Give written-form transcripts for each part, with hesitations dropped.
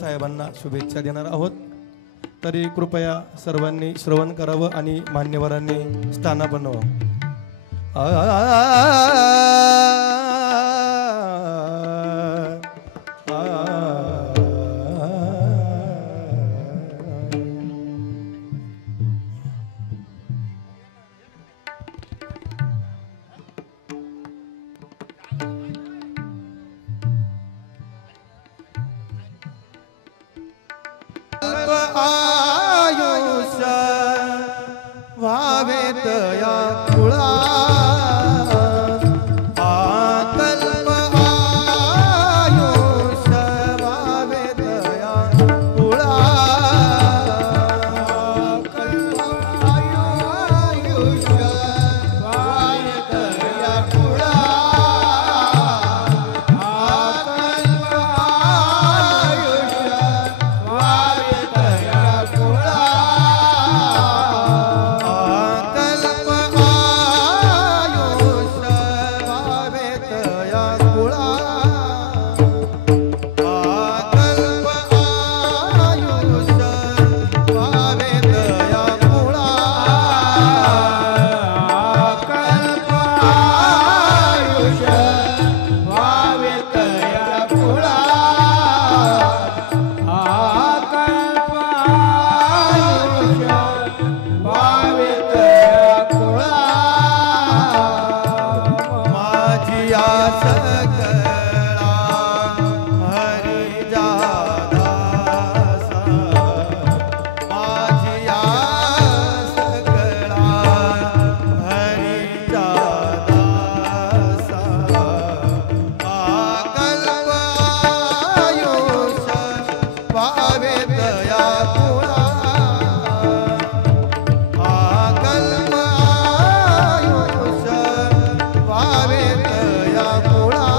साहेबांना शुभेच्छा देणार आहोत. तरी कृपया सर्वांनी श्रवण करावं आणि मान्यवरांनी स्थानापन्न आयुष्य व्हावे तया कुळा कुळा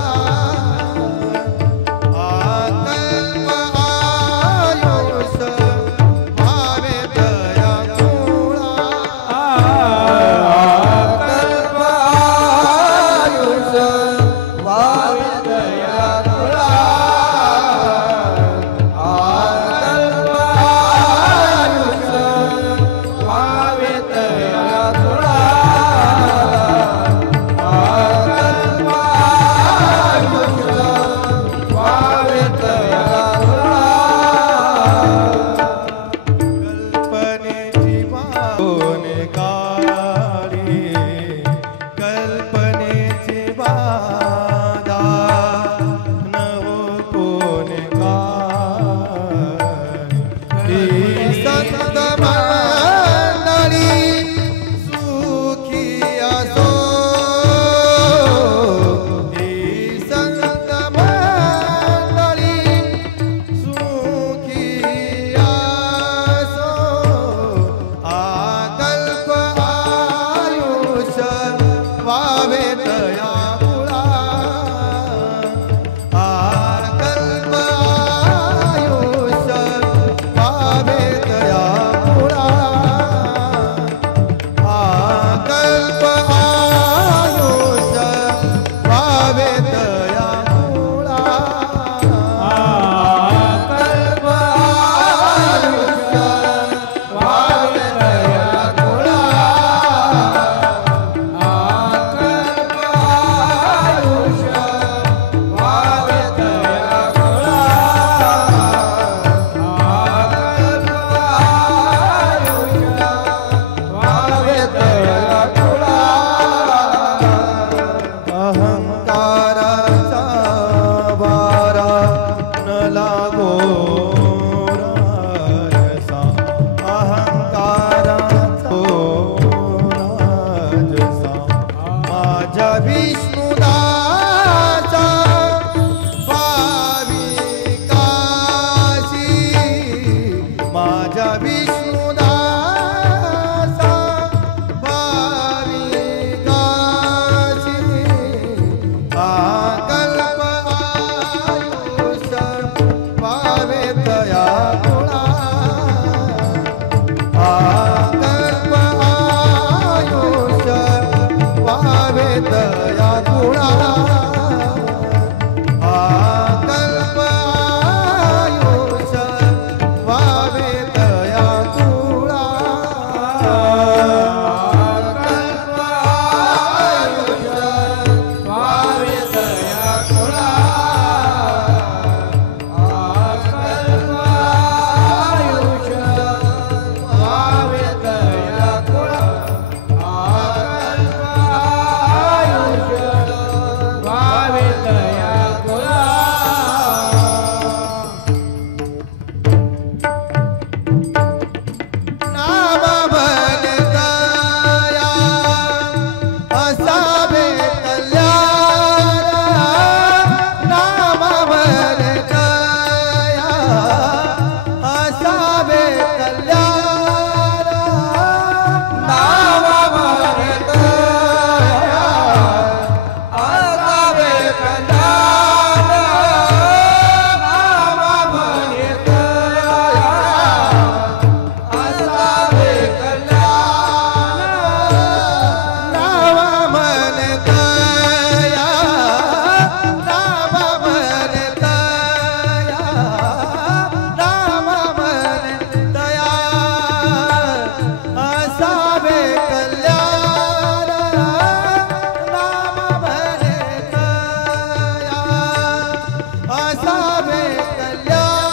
बसावे कल्याण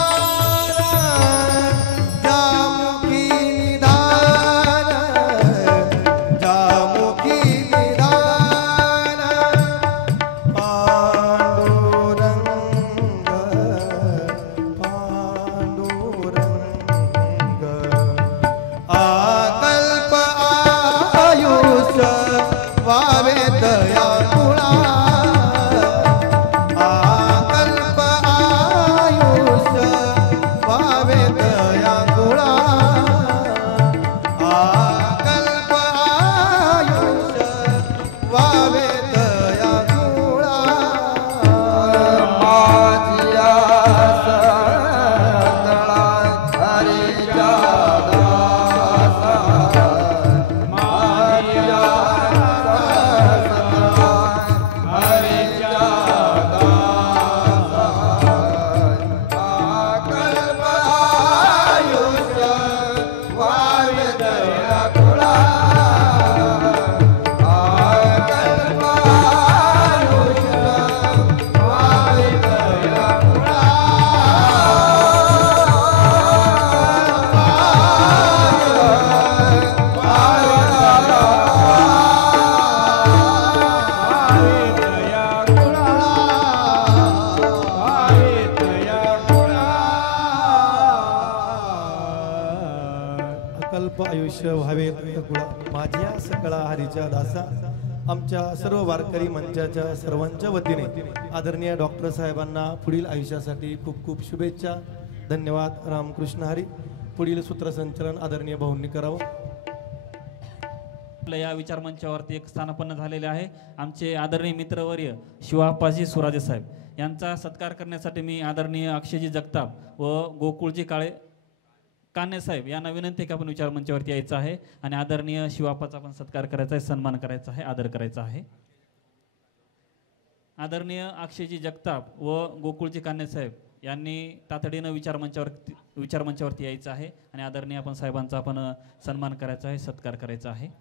जामुखी निधान जामुखी निधान पांडुरंग पांडुरंग आकल्प आयुष वावे दया कुळा आकल्प आयुष वावे दया कुळा आकल्प आयुष वावे दया कुळा माझिया सतळा हरिच्या दासा माझिया सतळा हरिच्या दासा आकल्प आयुष वावे दया कुळा आकल्प आयुष वावे दया कुळा अकल्प आयुष्य व्हावे कुळा माझ्या सकळा हरीच्या दासा. आमच्या सर्व वारकरी मंचाच्या सर्वांच्या वतीने आदरणीय डॉक्टर साहेबांना पुढील आयुष्यासाठी खूप खूप शुभेच्छा. धन्यवाद. रामकृष्ण हरी. पुढील सूत्रसंचलन आदरणीय भाऊंनी करावं. आपल्या या विचारमंचावरती एक स्थानापन्न झालेले आहे आमचे आदरणीय मित्रवर्य शिवाप्पाजी सुराजे साहेब यांचा सत्कार करण्यासाठी मी आदरणीय अक्षयजी जगताप व गोकुळजी काणे साहेब यांना विनंती आहे की आपण विचारमंचावरती यायचं आहे आणि आदरणीय शिवाप्पाचा पण सत्कार करायचा आहे, सन्मान करायचा आहे, आदर करायचा आहे. आदरणीय अक्षयजी जगताप व गोकुळजी काणे साहेब यांनी तातडीनं विचारमंचावरती यायचं आहे आणि आदरणीय आपण साहेबांचा आपण सन्मान करायचा आहे, सत्कार करायचा आहे.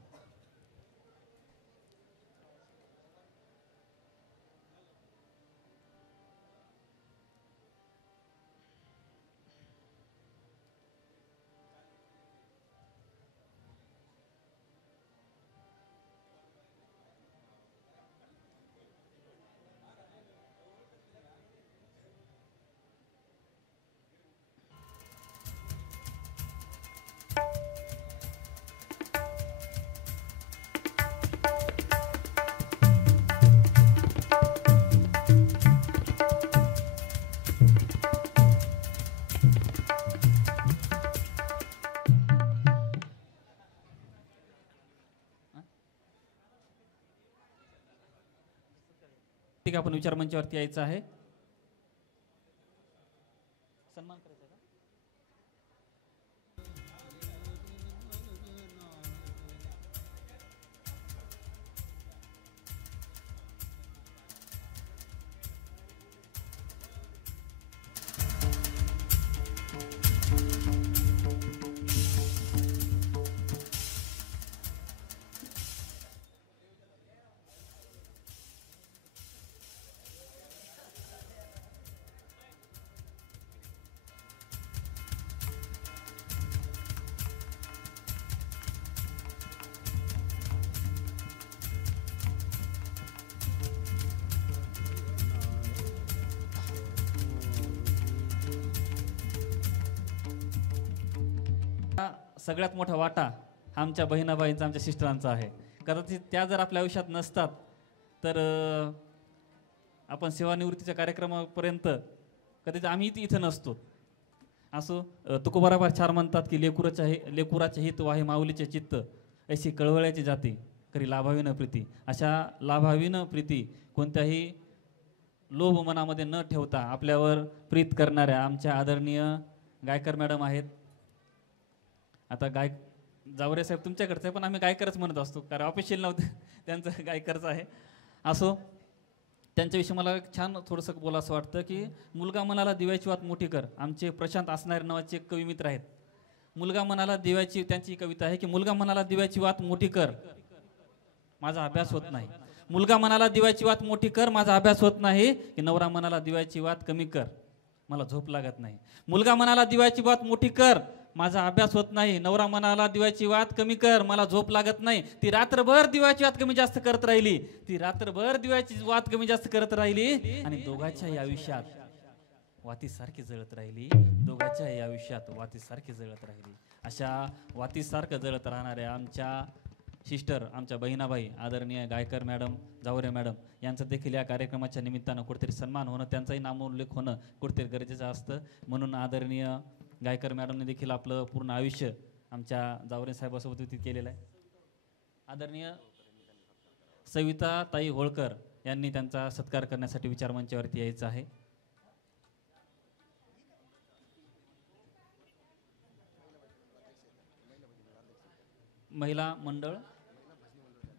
ठीक आहे, आपण विचारमंचावरती यायचं आहे. सन्मान करायचा का? सगळ्यात मोठा वाटा आमच्या बहिणाबाईंचा, आमच्या सिस्टरांचा आहे. कदाचित त्या जर आपल्या आयुष्यात नसतात तर आपण सेवानिवृत्तीच्या कार्यक्रमापर्यंत कदाचित आम्ही इथं नसतो. असो तुकोबाराबार चार म्हणतात की लेकुराचे हित वाहे माऊलीचे चित्त ऐशी कळवळ्याची जाती करी लाभावी न प्रीती. अशा लाभावी न प्रीती कोणत्याही लोभ मनामध्ये न ठेवता आपल्यावर प्रीत करणाऱ्या आमच्या आदरणीय गायकर मॅडम आहेत. आता जावरे साहेब तुमच्याकडचं आहे पण आम्ही गायकरच म्हणत असतो कारण ऑफिशियल नव्हतं त्यांचं गायकरच आहे. असो त्यांच्याविषयी मला छान थोडंसं बोलावं वाटतं की मुलगा मनाला दिव्याची वात मोठी कर. आमचे प्रशांत असणारे नावाचे एक कवी मित्र आहेत. मुलगा मनाला दिव्याची, त्यांची कविता आहे की मुलगा मनाला दिव्याची वात मोठी कर, माझा अभ्यास होत नाही. मुलगा म्हणाला दिव्याची वात मोठी कर, माझा अभ्यास होत नाही, की नवरा म्हणाला दिव्याची वात कमी कर, मला झोप लागत नाही. मुलगा म्हणाला दिव्याची वात मोठी कर, माझा अभ्यास होत नाही, नवरा म्हणाला दिव्याची वात कमी कर, मला झोप लागत नाही. ती रात्रभर दिव्याची वात कमी जास्त करत राहिली, ती रात्रभर दिव्याची वात कमी जास्त करत राहिली आणि दोघांच्याही आयुष्यात वातीसारखी जळत राहिली, दोघांच्याही आयुष्यात वातीसारखी जळत राहिली. अशा वातीसारखं जळत राहणाऱ्या आमच्या सिस्टर, आमच्या बहिणाबाई, आदरणीय गायकर मॅडम, जावरे मॅडम यांचं देखील या कार्यक्रमाच्या निमित्तानं कुठेतरी सन्मान होणं, त्यांचाही नामोल्लेख होणं कुठेतरी गरजेचं असतं. म्हणून आदरणीय गायकर मॅडमने देखील आपलं पूर्ण आयुष्य आमच्या जावरे साहेबासोबत व्यतीत केलेलं आहे. आदरणीय सविता ताई होळकर यांनी त्यांचा सत्कार करण्यासाठी विचारमंचावरती यायचं आहे.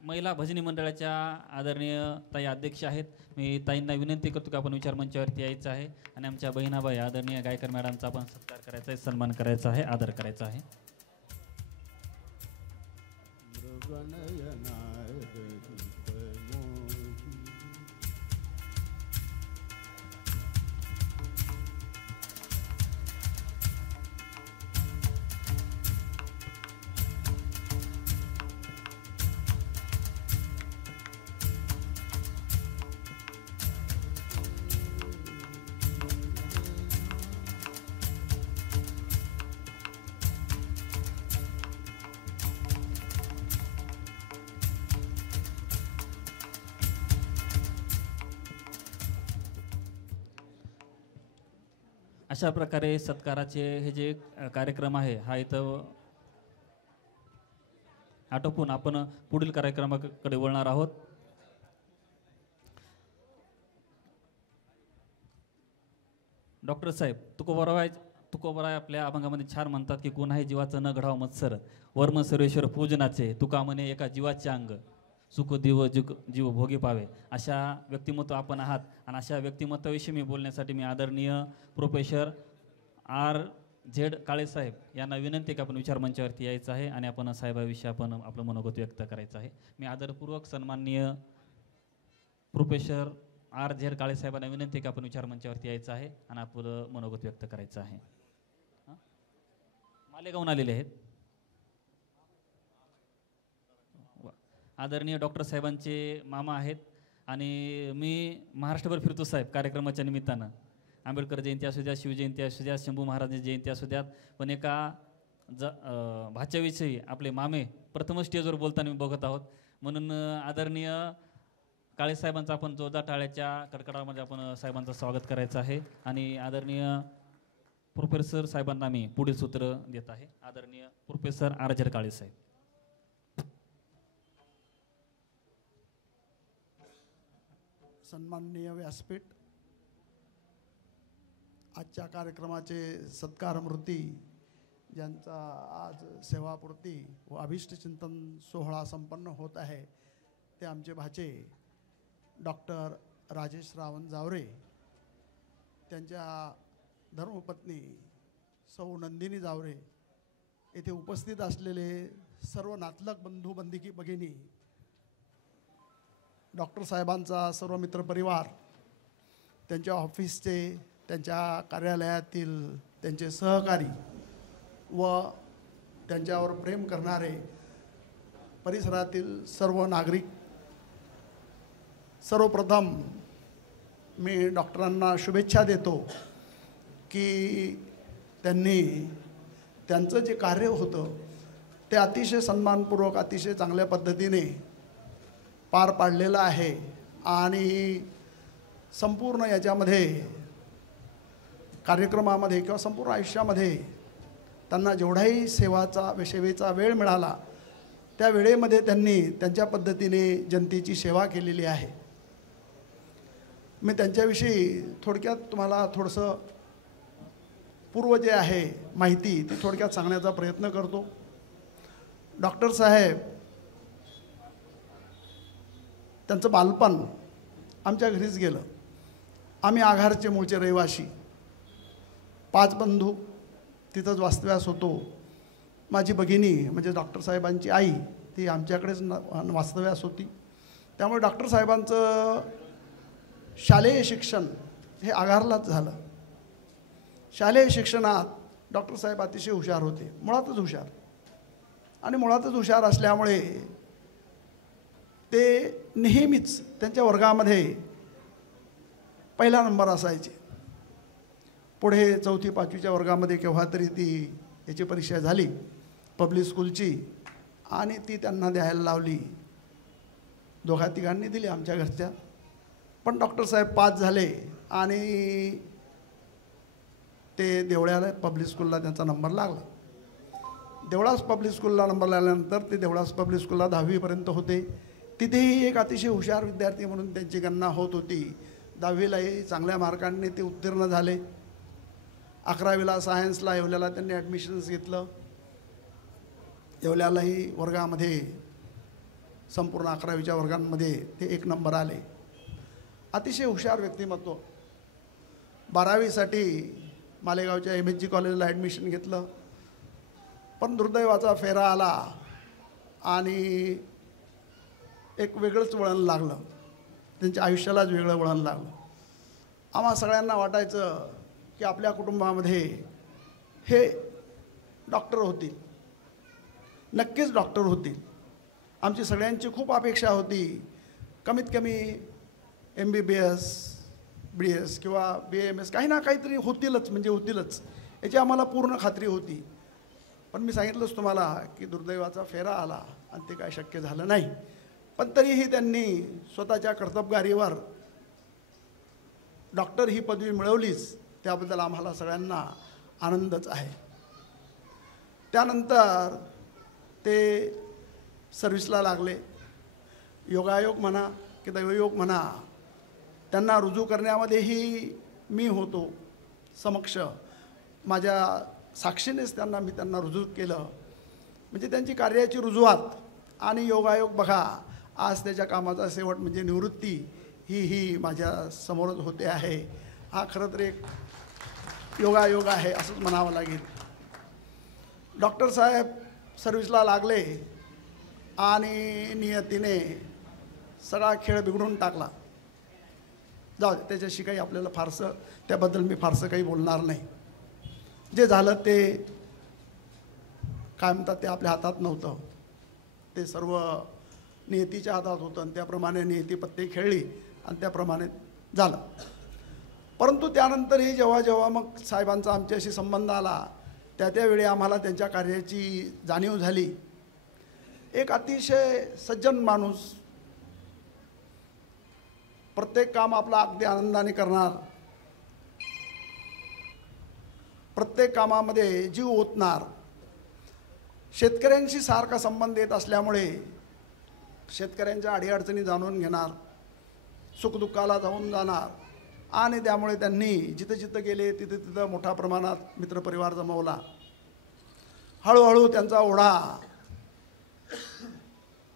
महिला भजनी मंडळाच्या आदरणीय ताई अध्यक्ष आहेत. मी ताईंना विनंती करतो की आपण विचारमंचावरती यायचं आहे आणि आमच्या बहिणाबाई आदरणीय गायकर मॅडमचा आपण सत्कार करायचा आहे, सन्मान करायचा आहे, आदर करायचा आहे. अशा प्रकारे सत्काराचे हे जे कार्यक्रम आहे हा इथं आटोपून आपण पुढील कार्यक्रमाकडे वळणार आहोत. डॉक्टर साहेब तुकोबराय आपल्या अभंगामध्ये छान म्हणतात की कोणाही जीवाचं न घडावं मत्सर, वर्म सर्वेश्वर पूजनाचे, तुका म्हणे एका जीवाचे अंग, सुख दिव जीव भोगी पावे. अशा व्यक्तिमत्व आपण आहात आणि अशा व्यक्तिमत्वाविषयी मी बोलण्यासाठी मी आदरणीय प्रोफेसर R.Z. काळेसाहेब यांना विनंती की आपण विचारमंचावरती यायचं आहे आणि आपण साहेबाविषयी आपण आपलं मनोगत व्यक्त करायचं आहे. मी आदरपूर्वक सन्माननीय प्रोफेसर R.Z. काळेसाहेबांना विनंती की आपण विचारमंचावरती यायचं आहे आणि आपलं मनोगत व्यक्त करायचं आहे. मालेगावून आलेले आहेत आदरणीय डॉक्टर साहेबांचे मामा आहेत आणि मी महाराष्ट्रभर फिरतो साहेब कार्यक्रमाच्या निमित्तानं. आंबेडकर जयंती असू द्या, शिवजयंती असू द्या, शंभू महाराजांची जयंती असू द्यात, पण एका भाच्याविषयी आपले मामे प्रथमच स्टेजवर बोलताना मी बघत आहोत. म्हणून आदरणीय काळेसाहेबांचा आपण जोरदार टाळ्याच्या कडकडामध्ये आपण साहेबांचं स्वागत करायचं आहे आणि आदरणीय प्रोफेसर साहेबांना मी पुढील सूत्र देत आहे. आदरणीय प्रोफेसर R.Z. काळेसाहेब. सन्माननीय व्यासपीठ, आजच्या कार्यक्रमाचे सत्कारमूर्ती, ज्यांचा आज सेवापूर्ती व अभिष्टचिंतन सोहळा संपन्न होत आहे, ते आमचे भाचे डॉक्टर राजेश रावण जावरे, त्यांच्या धर्मपत्नी सौ नंदिनी जावरे, येथे उपस्थित असलेले सर्व नातलग बंधू बंधिकी भगिनी, डॉक्टर साहेबांचा सर्व मित्रपरिवार, त्यांच्या ऑफिसचे, त्यांच्या कार्यालयातील त्यांचे सहकारी व त्यांच्यावर प्रेम करणारे परिसरातील सर्व नागरिक, सर्वप्रथम मी डॉक्टरांना शुभेच्छा देतो की त्यांनी त्यांचं जे कार्य होतं ते अतिशय सन्मानपूर्वक, अतिशय चांगल्या पद्धतीने पार पाडलेलं आहे आणि संपूर्ण याच्यामध्ये कार्यक्रमामध्ये किंवा संपूर्ण आयुष्यामध्ये त्यांना जेवढाही सेवेचा वेळ मिळाला त्या वेळेमध्ये त्यांनी त्यांच्या पद्धतीने जनतेची सेवा केलेली आहे. मी त्यांच्याविषयी थोडक्यात तुम्हाला थोडंसं पूर्व जे आहे माहिती ती थोडक्यात सांगण्याचा प्रयत्न करतो. डॉक्टर साहेब, त्यांचं बालपण आमच्या घरीच गेलं. आम्ही आघारचे मूळचे रहिवासी, 5 बंधू तिथंच वास्तव्यास होतो. माझी भगिनी म्हणजे डॉक्टर साहेबांची आई ती आमच्याकडेच वास्तव्यास होती. त्यामुळे डॉक्टर साहेबांचं शालेय शिक्षण हे आगारलाच झालं. शालेय शिक्षणात डॉक्टर साहेब अतिशय हुशार होते, मुळातच हुशार. आणि मुळातच हुशार असल्यामुळे ते नेहमीच त्यांच्या वर्गामध्ये पहिला नंबर असायचे. पुढे 4थी 5वीच्या वर्गामध्ये केव्हा तरी ती याची परीक्षा झाली पब्लिक स्कूलची, आणि ती त्यांना द्यायला लावली. 2-3 दिली आमच्या घरच्या. पण डॉक्टर साहेब पास झाले आणि ते देवळ्याला पब्लिक स्कूलला त्यांचा नंबर लागला. देवळास पब्लिक स्कूलला नंबर लागल्यानंतर ते देवळास पब्लिक स्कूलला 10वीपर्यंत होते. तिथेही एक अतिशय हुशार विद्यार्थी म्हणून त्यांची गणना होत होती. 10वीलाही चांगल्या मार्कांनी ते उत्तीर्ण झाले. 11वीला सायन्सला येवल्याला त्यांनी ॲडमिशन्स घेतलं. येवल्यालाही वर्गामध्ये संपूर्ण 11वीच्या वर्गांमध्ये ते 1 नंबर आले. अतिशय हुशार व्यक्तिमत्व. 12वीसाठी मालेगावच्या MSG कॉलेजला ॲडमिशन घेतलं. पण दुर्दैवाचा फेरा आला आणि एक वेगळंच वळण लागलं. त्यांच्या आयुष्यालाच वेगळं वळण लागलं. आम्हा सगळ्यांना वाटायचं की आपल्या कुटुंबामध्ये हे डॉक्टर होतील, नक्कीच डॉक्टर होतील. आमची सगळ्यांची खूप अपेक्षा होती. कमीत कमी MBBS, BS किंवा BAMS काही ना काहीतरी होतीलच, म्हणजे होतीलच याची आम्हाला पूर्ण खात्री होती. पण मी सांगितलंच तुम्हाला की दुर्दैवाचा फेरा आला आणि ते काय शक्य झालं नाही. पण तरीही त्यांनी स्वतःच्या कर्तबगारीवर डॉक्टर ही पदवी मिळवलीच, त्याबद्दल आम्हाला सगळ्यांना आनंदच आहे. त्यानंतर ते सर्व्हिसला लागले. योगायोग म्हणा की दैवयोग म्हणा, त्यांना रुजू करण्यामध्येही मी होतो समक्ष. माझ्या साक्षीनेच मी त्यांना रुजू केलं. म्हणजे त्यांची कार्याची रुजुवात आणि योगायोग बघा, आज त्याच्या कामाचा शेवट म्हणजे निवृत्ती ही माझ्या समोरच होते आहे. हा खरं तर एक योगायोग आहे असंच म्हणावं लागेल. डॉक्टर साहेब सर्व्हिसला लागले आणि नियतीने सगळा खेळ बिघडून टाकला. जाऊ दे, त्याच्याशी काही आपल्याला फारसं, त्याबद्दल मी फारसं काही बोलणार नाही. जे झालं ते काय म्हणतात ते आपल्या हातात नव्हतं. ते सर्व नियतीच्या हातात होतं आणि त्याप्रमाणे नियती पत्ते खेळली आणि त्याप्रमाणे झालं. परंतु त्यानंतरही जेव्हा जेव्हा मग साहेबांचा आमच्याशी संबंध आला, त्यावेळी आम्हाला त्यांच्या कार्याची जाणीव झाली. एक अतिशय सज्जन माणूस, प्रत्येक काम आपला अगदी आनंदाने करणार, प्रत्येक कामामध्ये जीव ओतणार, शेतकऱ्यांशी सारखा संबंध येत असल्यामुळे शेतकऱ्यांच्या अडीअडचणी जाणून घेणार, सुखदुःखाला जाऊन जाणार. आणि त्यामुळे त्यांनी जिथं जिथं गेले तिथं तिथं मोठ्या प्रमाणात मित्रपरिवार जमवला. हळूहळू त्यांचा ओढा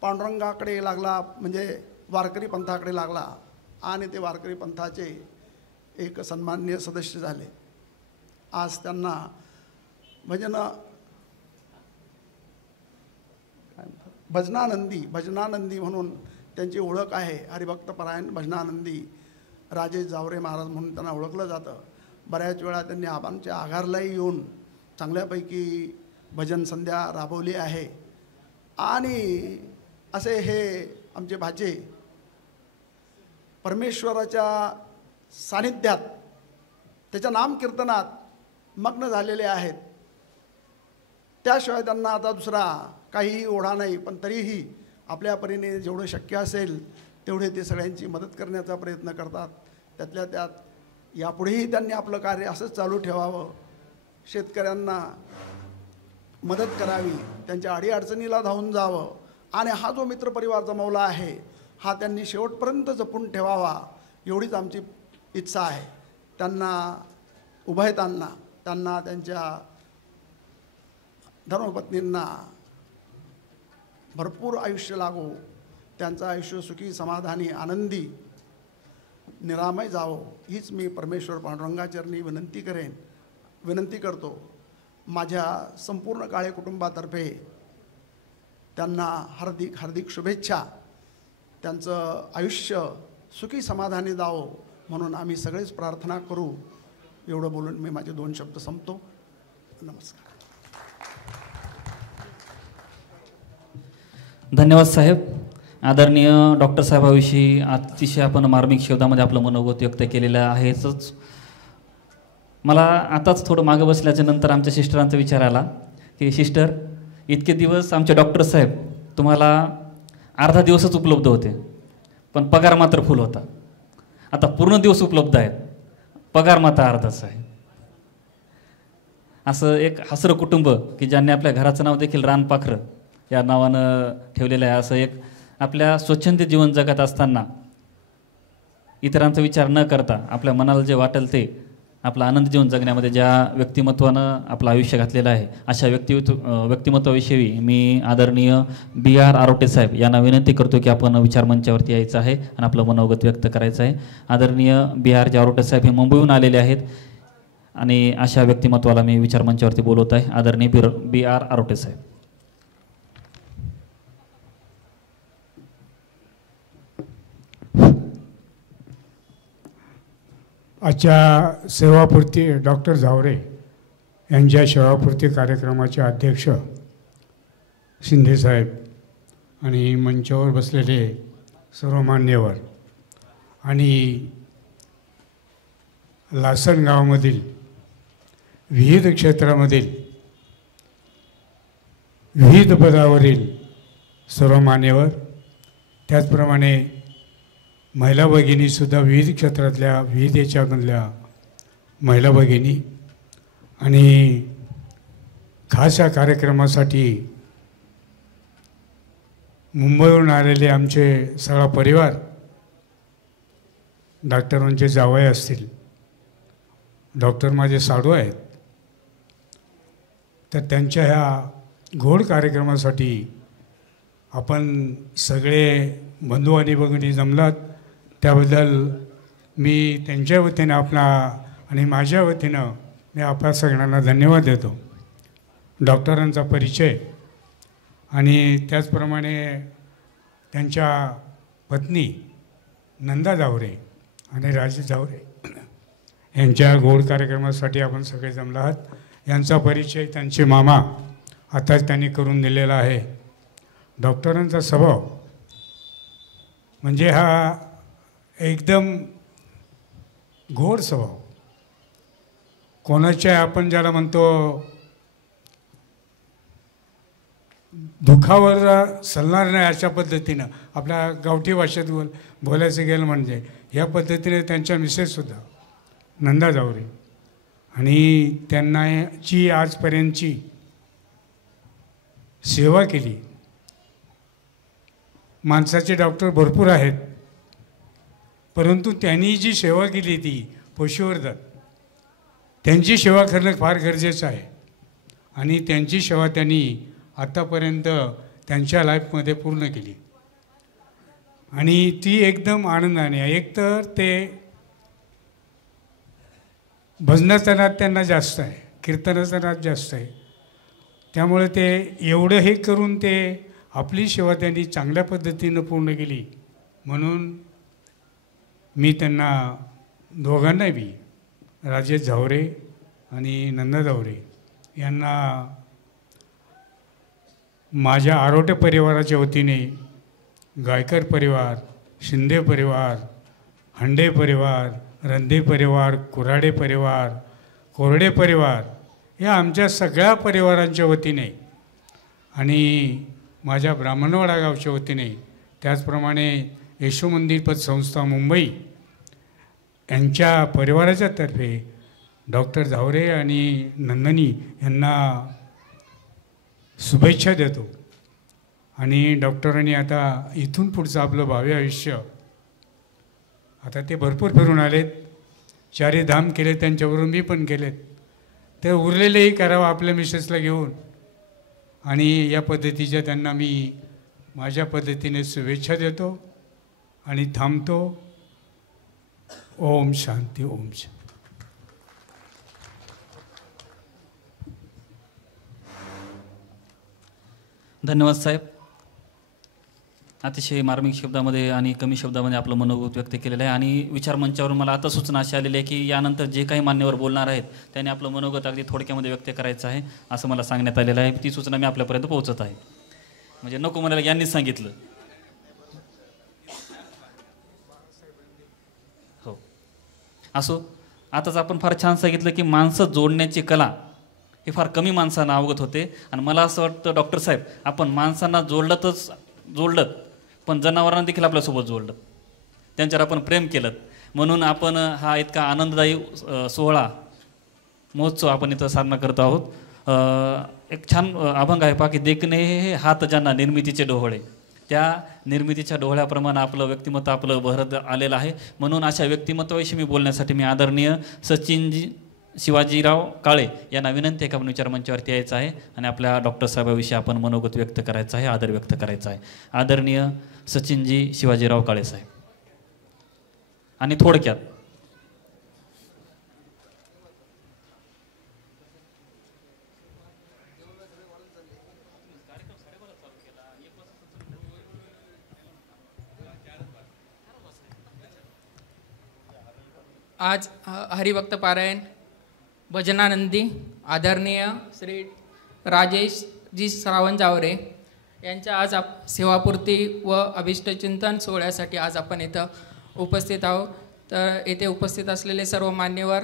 पांडुरंगाकडे लागला, म्हणजे वारकरी पंथाकडे लागला आणि ते वारकरी पंथाचे एक सन्माननीय सदस्य झाले. आज त्यांना भजनानंदी म्हणून त्यांची ओळख आहे. हरिभक्तपरायण भजनानंदी राजेश जावरे महाराज म्हणून त्यांना ओळखलं जातं. बऱ्याच वेळा त्यांनी आमच्या आगारलाही येऊन चांगल्यापैकी भजन संध्या राबवली आहे. आणि असे हे आमचे भाचे परमेश्वराच्या सानिध्यात, त्याच्या नामकीर्तनात मग्न झालेले आहेत. त्याशिवाय त्यांना आता दुसरा काहीही ओढा नाही. पण तरीही आपल्या परीने जेवढं शक्य असेल तेवढे ते सगळ्यांची मदत करण्याचा प्रयत्न करतात. त्यातल्या त्यात यापुढेही त्यांनी आपलं कार्य असंच चालू ठेवावं, शेतकऱ्यांना मदत करावी, त्यांच्या अडीअडचणीला धावून जावं आणि हा जो मित्रपरिवार जमवला आहे हा त्यांनी शेवटपर्यंत जपून ठेवावा, एवढीच आमची इच्छा आहे. त्यांना उभयतांना, त्यांना त्यांच्या धर्मपत्नींना भरपूर आयुष्य लागो, त्यांचं आयुष्य सुखी, समाधानी, आनंदी, निरामय जावो, हीच मी परमेश्वर पांडुरंगाचरणी विनंती करतो. माझ्या संपूर्ण काळे कुटुंबातर्फे त्यांना हार्दिक हार्दिक शुभेच्छा. त्यांचं आयुष्य सुखी समाधानी जावं म्हणून आम्ही सगळेच प्रार्थना करू. एवढं बोलून मी माझे 2 शब्द संपतो. नमस्कार. धन्यवाद साहेब. आदरणीय डॉक्टर साहेबाविषयी अतिशय आपण मार्मिक शब्दामध्ये आपलं मनोगत व्यक्त केलेलं आहेच. मला आताच थोडं मागं बसल्याच्या नंतर आमच्या सिस्टरांचा विचार आला की सिस्टर, इतके दिवस आमचे डॉक्टर साहेब तुम्हाला अर्धा दिवसच उपलब्ध होते, पण पगार मात्र फुल होता. आता पूर्ण दिवस उपलब्ध आहेत, पगार मात्र अर्धाच आहे. असं एक हसरं कुटुंब की ज्यांनी आपल्या घराचं नाव देखील रानपाखरं या नावानं ठेवलेलं आहे. असं एक आपल्या स्वच्छंद जीवन जगत असताना इतरांचा विचार न करता आपल्या मनाला जे वाटेल ते आपलं आनंद जीवन जगण्यामध्ये ज्या व्यक्तिमत्वानं आपलं आयुष्य घातलेलं आहे, अशा व्यक्तिमत्वाविषयी मी आदरणीय BR आरोटे साहेब यांना विनंती करतो की आपण विचारमंचावरती यायचं आहे आणि आपलं मनोगत व्यक्त करायचं आहे. आदरणीय BR आरोटे साहेब हे मुंबईहून आलेले आहेत आणि अशा व्यक्तिमत्वाला मी विचारमंचावरती बोलवत आहे. आदरणीय BR आरोटे साहेब. आजच्या सेवापूर्ती डॉक्टर झावरे यांच्या सेवापूर्ती कार्यक्रमाचे अध्यक्ष शिंदेसाहेब आणि मंचावर बसलेले सर्व मान्यवर आणि लासन गावामधील विविध क्षेत्रामधील विविध पदावरील सर्व मान्यवर, त्याचप्रमाणे महिला भगिनीसुद्धा विविध क्षेत्रातल्या विविध याच्यामधल्या महिला भगिनी आणि खास या कार्यक्रमासाठी मुंबईवरून आलेले आमचे सगळा परिवार, डॉक्टरांचे जावई असतील, डॉक्टर माझे साडू आहेत, तर त्यांच्या ह्या गोड कार्यक्रमासाठी आपण सगळे बंधू आणि भगिनी जमलात, त्याबद्दल मी त्यांच्या वतीनं आपला आणि माझ्या वतीनं मी आपल्या सगळ्यांना धन्यवाद देतो. डॉक्टरांचा परिचय आणि त्याचप्रमाणे त्यांच्या पत्नी नंदा झावरे आणि राजे झावरे यांच्या गोड कार्यक्रमासाठी आपण सगळे जमला आहात. यांचा परिचय त्यांचे मामा आताच त्यांनी करून दिलेला आहे. डॉक्टरांचा स्वभाव म्हणजे हा एकदम गोड स्वभाव. कोणाच्या आपण ज्याला म्हणतो दुःखावर सलणार नाही अशा पद्धतीनं आपल्या गावठी भाषेत बोलायचं गेलं म्हणजे ह्या पद्धतीने त्यांच्या मिसेससुद्धा नंदा झावरे आणि त्यांना जी आजपर्यंतची सेवा केली. माणसाचे डॉक्टर भरपूर आहेत, परंतु त्यांनी जी सेवा केली ती पशुवर्धन, त्यांची सेवा करणं फार गरजेचं आहे आणि त्यांची सेवा त्यांनी आत्तापर्यंत त्यांच्या लाईफमध्ये पूर्ण केली आणि ती एकदम आनंदाने. एकतर ते भजनाचा नाद त्यांना जास्त आहे, कीर्तनाचा नाद जास्त आहे, त्यामुळे ते एवढं हे करून ते आपली सेवा त्यांनी चांगल्या पद्धतीनं पूर्ण केली. म्हणून मी त्यांना दोघांनाही बी राजेश झावरे आणि नंदा झावरे यांना माझ्या आरोटे परिवाराच्या वतीने, गायकर परिवार, शिंदे परिवार, हंडे परिवार, रंधे परिवार, कुऱ्हाडे परिवार, कोरडे परिवार या आमच्या सगळ्या परिवारांच्या वतीने आणि माझ्या ब्राह्मणवाडा गावच्या वतीने, त्याचप्रमाणे येशू मंदिर पतसंस्था मुंबई यांच्या परिवाराच्या तर्फे डॉक्टर झावरे आणि नंदनी यांना शुभेच्छा देतो. आणि डॉक्टरांनी आता इथून पुढचं आपलं भावी आयुष्य, आता ते भरपूर फिरून आलेत, 4 धाम केले, त्यांच्यावरून मी पण केलेत, तर उरलेलेही करावं आपल्या मिसेसला घेऊन. आणि या पद्धतीच्या त्यांना मी माझ्या पद्धतीने शुभेच्छा देतो आणि थांबतो. ओम शांती. ओम शांती. धन्यवाद साहेब. अतिशय मार्मिक शब्दामध्ये आणि कमी शब्दामध्ये आपलं मनोगत व्यक्त केलेलं आहे आणि विचार मंचावरून मला आता सूचना अशी आलेली आहे की यानंतर जे काही मान्यवर बोलणार आहेत त्यांनी आपलं मनोगत अगदी थोडक्यामध्ये व्यक्त करायचं आहे असं मला सांगण्यात आलेलं आहे. ती सूचना मी आपल्यापर्यंत पोहोचत आहे. म्हणजे नको म्हणायला यांनीच सांगितलं. हो असो. आताच आपण फार छान सांगितलं की माणसं जोडण्याची कला हे फार कमी माणसांना अवगत होते आणि मला असं वाटतं डॉक्टर साहेब आपण माणसांना जोडलं पण जनावरांना देखील आपल्यासोबत जोडलं, त्यांच्यावर आपण प्रेम केलं. म्हणून आपण हा इतका आनंददायी सोहळा महोत्सव आपण इथं साधना करत आहोत. एक छान अभंग आहे पहा की देखणे हे हात ज्यांना निर्मितीचे डोहळे, त्या निर्मितीच्या डोहळ्याप्रमाणे आपलं व्यक्तिमत्व आपलं बहरत आलेलं आहे. म्हणून अशा व्यक्तिमत्वाविषयी मी बोलण्यासाठी मी आदरणीय सचिनजी शिवाजीराव काळे यांना विनंती आहे की आपण विचारमंचावरती यायचं आहे आणि आपल्या डॉक्टर साहेबाविषयी आपण मनोगत व्यक्त करायचं आहे, आदर व्यक्त करायचा आहे. आदरणीय सचिनजी शिवाजीराव काळे साहेब. आणि थोडक्यात आज हरिभक्त पारायण भजनानंदी आदरणीय श्री राजेशजी श्रावण जावरे यांच्या आज सेवापूर्ती व अभिष्टचिंतन सोहळ्यासाठी आज आपण इथं उपस्थित आहोत. तर येथे उपस्थित असलेले सर्व मान्यवर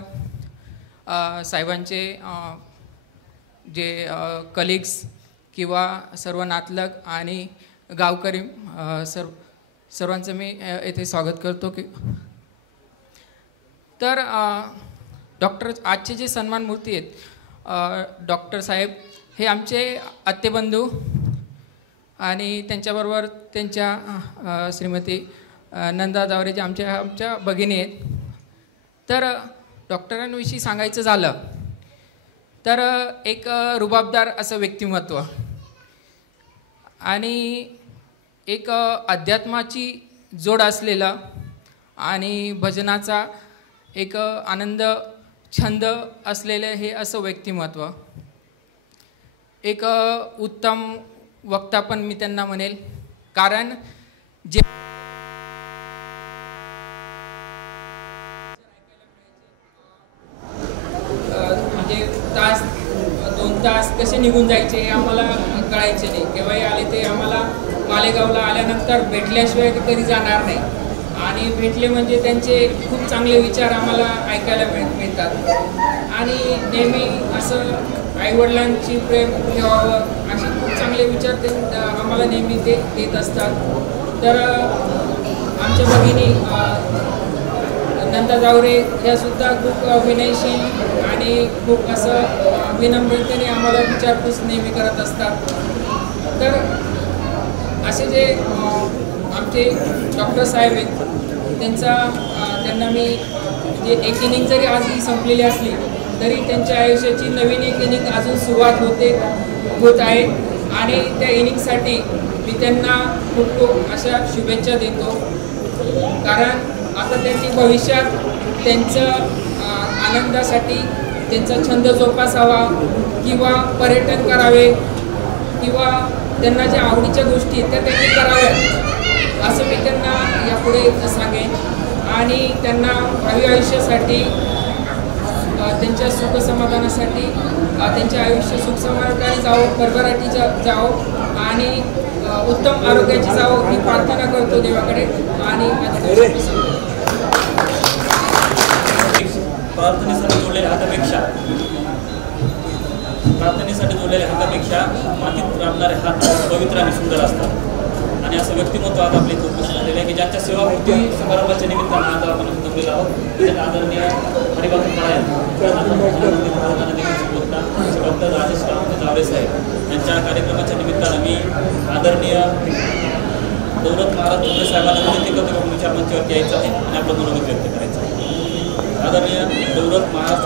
साहेबांचे जे कलिग्स किंवा सर्व नातलग आणि गावकरी सर्वांचं मी येथे स्वागत करतो. की तर डॉक्टर आजचे जे सन्मान मूर्ती आहेत डॉक्टर साहेब हे आमचे आत्तेबंधू आणि त्यांच्याबरोबर त्यांच्या श्रीमती नंदा जावरे जे आमच्या भगिनी आहेत. तर डॉक्टरांविषयी सांगायचं झालं तर एक रुबाबदार असं व्यक्तिमत्व आणि एक अध्यात्माची जोड असलेला आणि भजनाचा एक आनंद छंद असलेले हे असं व्यक्तिमत्व. एक उत्तम वक्ता पण मी त्यांना म्हणेल, कारण जे म्हणजे तास 2 तास कसे निघून जायचे आम्हाला कळायचे नाही. केव्हाही आले ते आम्हाला मालेगावला आल्यानंतर भेटल्याशिवाय ते कधी जाणार नाही आणि भेटले म्हणजे त्यांचे खूप चांगले विचार आम्हाला ऐकायला मिळतात आणि नेहमी असं आईवडिलांची प्रेम ठेवावं असे खूप चांगले विचार ते आम्हाला नेहमी ते देत असतात. तर आमच्या भगिनी नंदा जावरे ह्यासुद्धा खूप विनयशील आणि खूप असं विनम्रतेने आम्हाला विचारपूस नेहमी करत असतात. तर असे जे आमचे डॉक्टर साहेब आहेत त्यांना मी म्हणजे एक इनिंग जरी आज ही संपलेली असली तरी त्यांच्या आयुष्याची नवीन एक इनिंग अजून सुरुवात होत आहे आणि त्या इनिंगसाठी मी त्यांना खूप खूप अशा शुभेच्छा देतो. कारण आता त्यांनी भविष्यात त्यांचं आनंदासाठी त्यांचा छंद जोपासावा किंवा पर्यटन करावे किंवा त्यांना ज्या आवडीच्या गोष्टी आहेत त्या त्यांनी कराव्यात असं मी त्यांना यापुढे सांगेन आणि त्यांना भावी आयुष्यासाठी त्यांच्या सुखसमाधानासाठी त्यांचे आयुष्य सुखसमाधानी जावं, भरभराटी जावं आणि उत्तम आरोग्याची जावं ही प्रार्थना करतो देवाकडे. आणि प्रार्थनेसाठी जोडलेल्या हातापेक्षा मातीत राबणारे हात पवित्र आणि सुंदर असतात आणि असं व्यक्तिमत्व आज आपल्या इथे उपस्थित झालेलं आहे की ज्यांच्या सेवापूर्ती समारंभाच्या निमित्तानं आज आपण जमलेलो आहोत. त्याच्यात आदरणीय हरिभक्त पारायण डॉक्टर राजेश जावरे साहेब यांच्या कार्यक्रमाच्या निमित्तानं मी आदरणीय दौलत महाराज डॉक्टर साहेबांना विनंती करतो की विचार मंचावरती यायचं आहे आणि आपलं मनोगत व्यक्त करायचं आहे. आदरणीय दौलत महाराज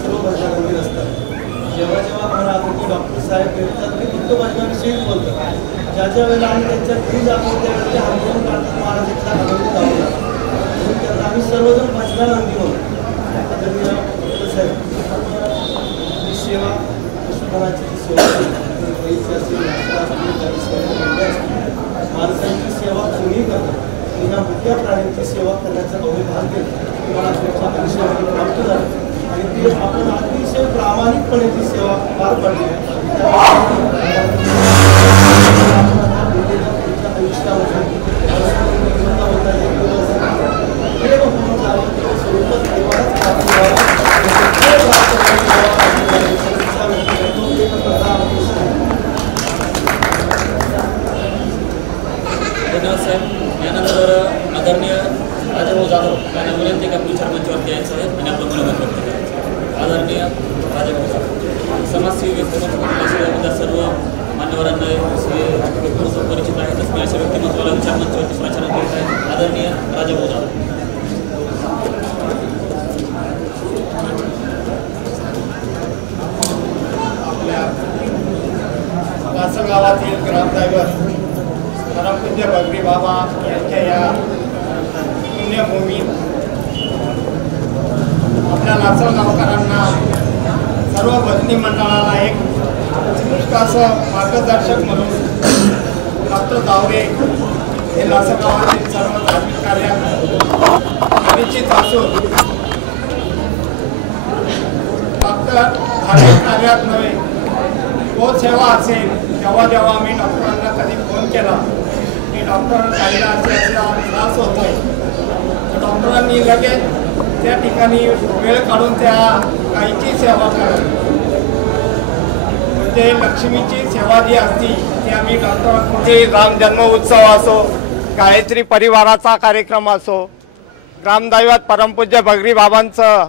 सर्व भजनामध्ये असतात. जेव्हा जेव्हा मला आदरणीय डॉक्टर साहेब भेटतात ते फक्त भजनाविषयीच बोलतात. ज्या ज्या वेळेला आम्ही त्यांच्या घरी जातो त्यावेळेला ते हार्मोनियम काढतात महाराज एकदा आनंदी जाऊया म्हणून त्यांना आम्ही सर्वजण भजनानंदी म्हणतो. आदरणीय डॉक्टर साहेब सेवा पशुधनाची जी सेवा गाईची असेल, माणसांची सेवा कोणी करतात आणि ह्या मुख्य प्राण्यांची सेवा करण्याचं भाग्य तुम्हाला तुमच्या आयुष्यामध्ये प्राप्त झालं आणि ते आपण अतिशय प्रामाणिकपणे ती सेवा पार पाडली आहे. तुमच्या आयुष्यामध्ये स्वरूपात देवालाच प्राप्त धन्यवाद साहेब. यानंतर आदरणीय राजाभाऊ जाधव यांना विनंती का विचार मंचावरती यायचं आहे आणि आपलं मनोगत व्यक्त करायचं. आदरणीय राजाभाऊ जाधव समाजसेवी व्यक्तिमत्व सर्व मान्यवरांना परिचित आहे. तसं अशा व्यक्तिमत्वाला विचार मंचावरती प्रचार करत आहे आदरणीय राजाभाऊ जाधव. लासलगाव गावातील ग्रामदैवत परमपूज्य बगरी बाबा यांच्या या पुण्यभूमीत आपल्या लासलगावकरांना सर्व भजनी मंडळाला एक उत्कृष्ट असं मार्गदर्शक म्हणून डॉक्टर जावरे हे लासलगावातील सर्व धार्मिक कार्यात परिचित असून फक्त धार्मिक कार्यात नव्हे सेवा असेल जेव्हा जेव्हा मी डॉक्टरांना कधी फोन केला की डॉक्टर काहीला असा त्रास होतो आहे तर डॉक्टरांनी लगेच त्या ठिकाणी वेळ काढून त्या गायीची सेवा करत म्हणजे लक्ष्मीची सेवा जी असती ती आम्ही डॉक्टरांची राम जन्म उत्सव असो गायत्री परिवाराचा कार्यक्रम असो ग्रामदैवत परमपूज्य बगरी बाबांचं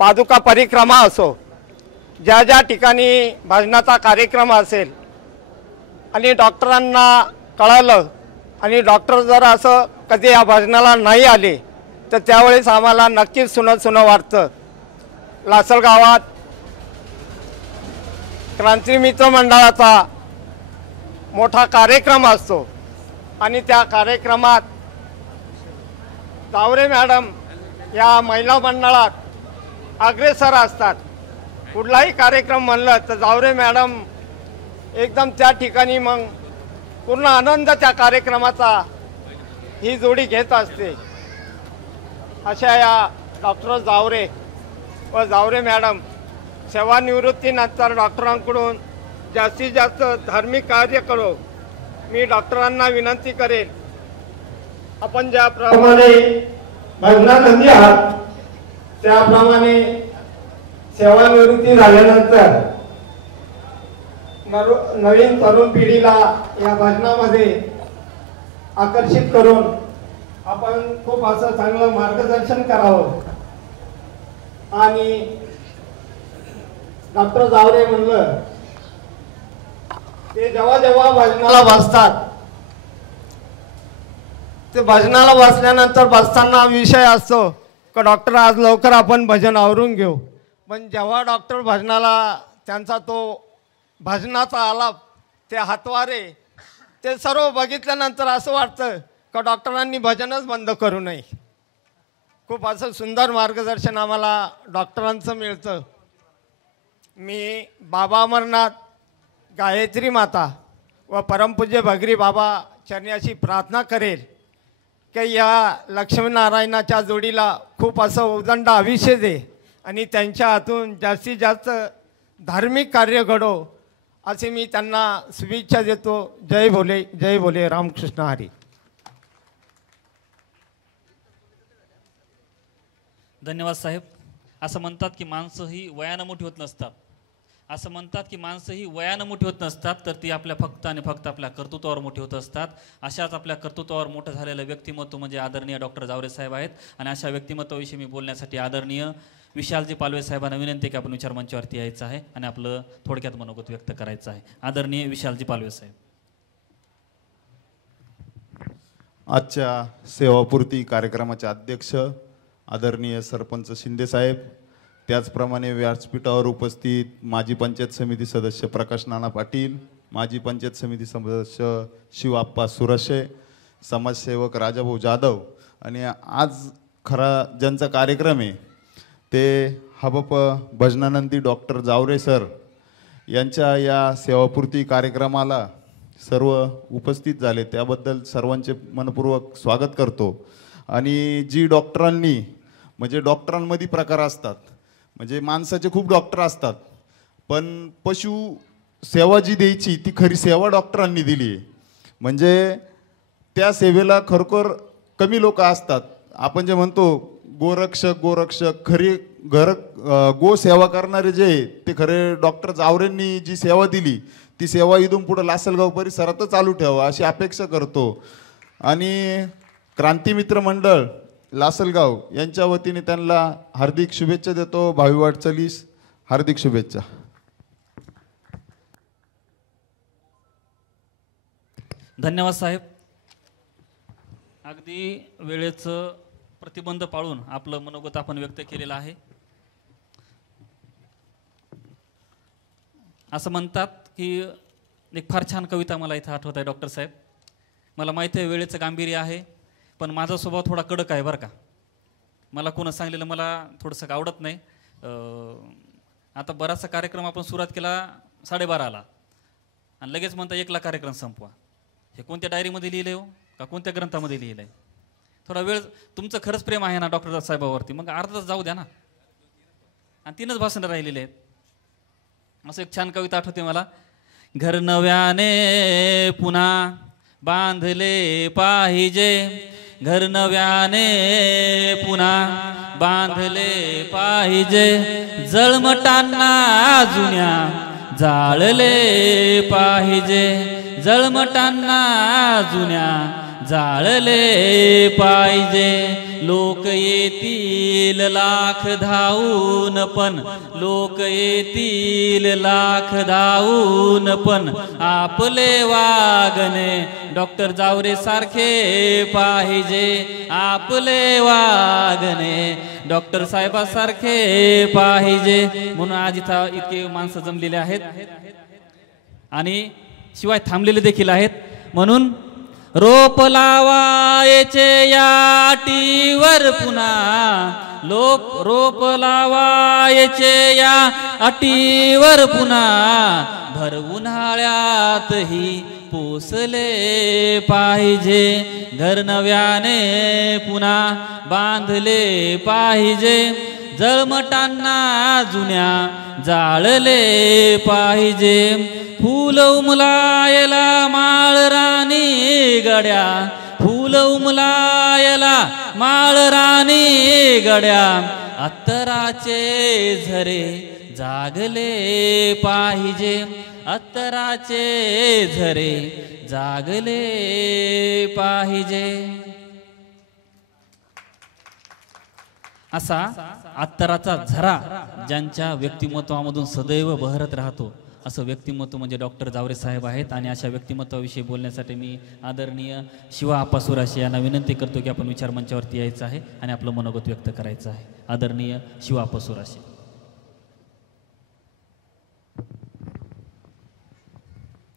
पादुका परिक्रमा असो ज्या ज्या ठिकाणी भजनाचा कार्यक्रम असेल आणि डॉक्टरांना कळलं आणि डॉक्टर जर असं कधी या भजनाला नाही आले तर त्यावेळेस आम्हाला नक्कीच सुनं वाटतं. लासलगावात क्रांती मित्र मंडळाचा मोठा कार्यक्रम असतो आणि त्या कार्यक्रमात जावरे मॅडम या महिला मंडळात अग्रेसर असतात. कुठलाही कार्यक्रम म्हणलं तर जावरे मॅडम एकदम त्या ठिकाणी मग पूर्ण आनंद त्या कार्यक्रमाचा ही जोडी घेत असते. अशा या डॉक्टर जावरे व जावरे मॅडम सेवानिवृत्तीनंतर डॉक्टरांकडून जास्तीत जास्त धार्मिक कार्य करो. मी डॉक्टरांना विनंती करेन आपण ज्याप्रमाणे भजनानंदी आहात त्याप्रमाणे सेवानिवृत्ती झाल्यानंतर नवीन तरुण पिढीला या भजनामध्ये आकर्षित करून आपण खूप असं चांगलं मार्गदर्शन करावं. आणि डॉक्टर जावरे म्हणलं ते जेव्हा जेव्हा भजनाला बसतात ते भजनाला बसल्यानंतर बसताना विषय असतो की डॉक्टर आज लवकर आपण भजन आवरून घेऊ. पण जेव्हा डॉक्टर भजनाला त्यांचा तो भजनाचा आलाप ते हातवारे ते सर्व बघितल्यानंतर असं वाटतं का डॉक्टरांनी भजनच बंद करू नये. खूप असं सुंदर मार्गदर्शन आम्हाला डॉक्टरांचं मिळतं. मी बाबा अमरनाथ गायत्री माता व परमपूज्य बगरी बाबा चरणी अशी प्रार्थना करेल की या लक्ष्मीनारायणाच्या जोडीला खूप असं उदंड आयुष्य दे आणि त्यांच्या हातून जास्तीत जास्त धार्मिक कार्य घडो असे मी त्यांना शुभेच्छा देतो. जय भोले रामकृष्ण हरी. धन्यवाद साहेब. असं म्हणतात की माणसं ही वयानं मोठी होत नसतात. असं म्हणतात की माणसं ही वयानं मोठी होत नसतात तर ती आपल्या फक्त आणि फक्त आपल्या कर्तृत्वावर मोठी होत असतात. अशाच आपल्या कर्तृत्वावर मोठं झालेलं व्यक्तिमत्व म्हणजे आदरणीय डॉक्टर जावरे साहेब आहेत. आणि अशा व्यक्तिमत्वाविषयी मी बोलण्यासाठी आदरणीय विशालजी पालवे साहेबांना विनंती की आपण विचार मंचावरती यायचं आहे आणि आपलं थोडक्यात मनोगत व्यक्त करायचं आहे. आदरणीय विशालजी पालवे साहेब. आजच्या सेवापूर्ती कार्यक्रमाचे अध्यक्ष आदरणीय सरपंच शिंदे साहेब, त्याचप्रमाणे व्यासपीठावर उपस्थित माजी पंचायत समिती सदस्य प्रकाश नाना पाटील, माजी पंचायत समिती सदस्य शिवाप्पा सुरशे, समाजसेवक राजाभाऊ जाधव आणि आज खरा ज्यांचा कार्यक्रम आहे ते हबप भजनानंदी डॉक्टर जावरे सर यांच्या या सेवापूर्ती कार्यक्रमाला सर्व उपस्थित झाले त्याबद्दल सर्वांचे मनपूर्वक स्वागत करतो. आणि जी डॉक्टरांनी म्हणजे डॉक्टरांमध्ये प्रकार असतात, म्हणजे माणसाचे खूप डॉक्टर असतात, पण पशु सेवा जी द्यायची ती खरी सेवा डॉक्टरांनी दिली आहे. म्हणजे त्या सेवेला खरोखर कमी लोक असतात. आपण जे म्हणतो गोरक्षक खरी गो सेवा करणारे जे ते खरे डॉक्टर जावरेंनी जी सेवा दिली ती सेवा इथून पुढे लासलगाव परिसरातच चालू ठेवा अशी अपेक्षा करतो. आणि क्रांतिमित्र मंडळ लासलगाव यांच्या वतीने त्यांना हार्दिक शुभेच्छा देतो. भावी वाटचालीस हार्दिक शुभेच्छा. धन्यवाद साहेब. अगदी वेळेचं प्रतिबंध पाळून आपलं मनोगत आपण व्यक्त केलेलं आहे. असं म्हणतात की एक फार छान कविता मला इथं आठवत आहे डॉक्टर साहेब. मला माहिती आहे वेळेचं गांभीर्य आहे, पण माझा स्वभाव थोडा कडक आहे बरं का. मला कोणं सांगलेलं मला थोडंसं आवडत नाही. आता बराचसा कार्यक्रम आपण सुरुवात केला 12:30ला आणि लगेच म्हणता 1ला कार्यक्रम संपवा. हे कोणत्या डायरीमध्ये लिहिलं आहे हो का कोणत्या ग्रंथामध्ये लिहिलं आहे? थोडा वेळ, तुमचं खरंच प्रेम आहे ना डॉक्टर साहेबावरती, मग अर्धा तास जाऊ द्या ना. आणि 3च भाषणं राहिलेले आहेत. असं एक छान कविता आठवते मला. घर नव्याने पुन्हा बांधले पाहिजे, घर नव्याने पुन्हा बांधले पाहिजे, जळमटांना जुन्या जाळले पाहिजे, जळमटांना जुन्या जाळले पाहिजे. लोक येतील लाख धावून पण, लोक येतील लाख धावून पण, आपले वागणे डॉक्टर जावरे सारखे पाहिजे, आपले वागणे डॉक्टर साहेबासारखे पाहिजे. म्हणून आज इथं इतके माणसं जमलेले आहेत आणि शिवाय थांबलेले देखील आहेत. म्हणून रोप लावायचे या अटीवर पुन्हा, रोप लावायचे या अटीवर पुन्हा, भर उन्हाळ्यातही पोसले पाहिजे, घर नव्याने पुन्हा बांधले पाहिजे, जळमटांना जुन्या जाळले पाहिजे. फूल उमलायला माळ राणी गड्या, फूल उमलायला माळ राणी गड्या, अत्तराचे झरे जागले पाहिजे, अत्तराचे झरे जागले पाहिजे. असा अत्तराचा झरा ज्यांच्या व्यक्तिमत्वामधून सदैव बहरत राहतो असं व्यक्तिमत्व म्हणजे डॉक्टर जावरे साहेब आहेत. आणि अशा व्यक्तिमत्वाविषयी बोलण्यासाठी मी आदरणीय शिवा आप्पा सुराशे यांना विनंती करतो की आपण विचारमंचावरती यायचं आहे आणि आपलं मनोगत व्यक्त करायचं आहे. आदरणीय शिवा आप्पा सुराशे.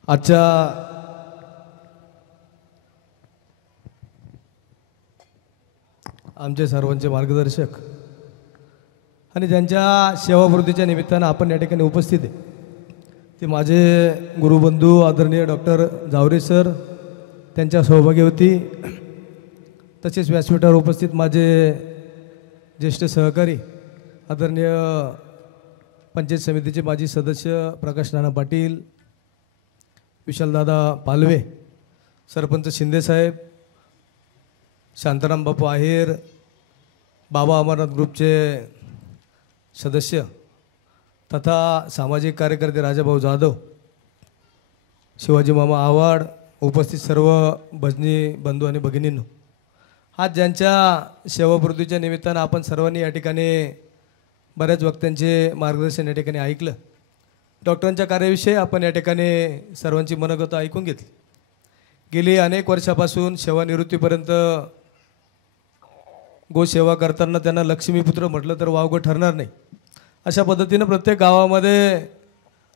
आजच्या आमचे सर्वांचे मार्गदर्शक आणि ज्यांच्या सेवावृत्तीच्या निमित्तानं आपण या ठिकाणी उपस्थित आहे ते माझे गुरुबंधू आदरणीय डॉक्टर जावरे सर, त्यांच्या सौभाग्यवती, तसेच व्यासपीठावर उपस्थित माझे ज्येष्ठ सहकारी आदरणीय पंचायत समितीचे माजी सदस्य प्रकाश नाना पाटील, विशालदादा पालवे, सरपंच शिंदेसाहेब, शांताराम बापू आहेर, बाबा अमरनाथ ग्रुपचे सदस्य तथा सामाजिक कार्यकर्ते राजाभाऊ जाधव, शिवाजी मामा आव्हाड, उपस्थित सर्व भजनी बंधू आणि भगिनींनो, आज ज्यांच्या सेवापूर्तीच्या निमित्तानं आपण सर्वांनी या ठिकाणी बऱ्याच वक्त्यांचे मार्गदर्शन या ठिकाणी ऐकलं. डॉक्टरांच्या कार्याविषयी आपण या ठिकाणी सर्वांची मनोगत ऐकून घेतली. गेली अनेक वर्षापासून सेवानिवृत्तीपर्यंत गोसेवा करताना त्यांना लक्ष्मीपुत्र म्हटलं तर वावगं ठरणार नाही. अशा पद्धतीनं प्रत्येक गावामध्ये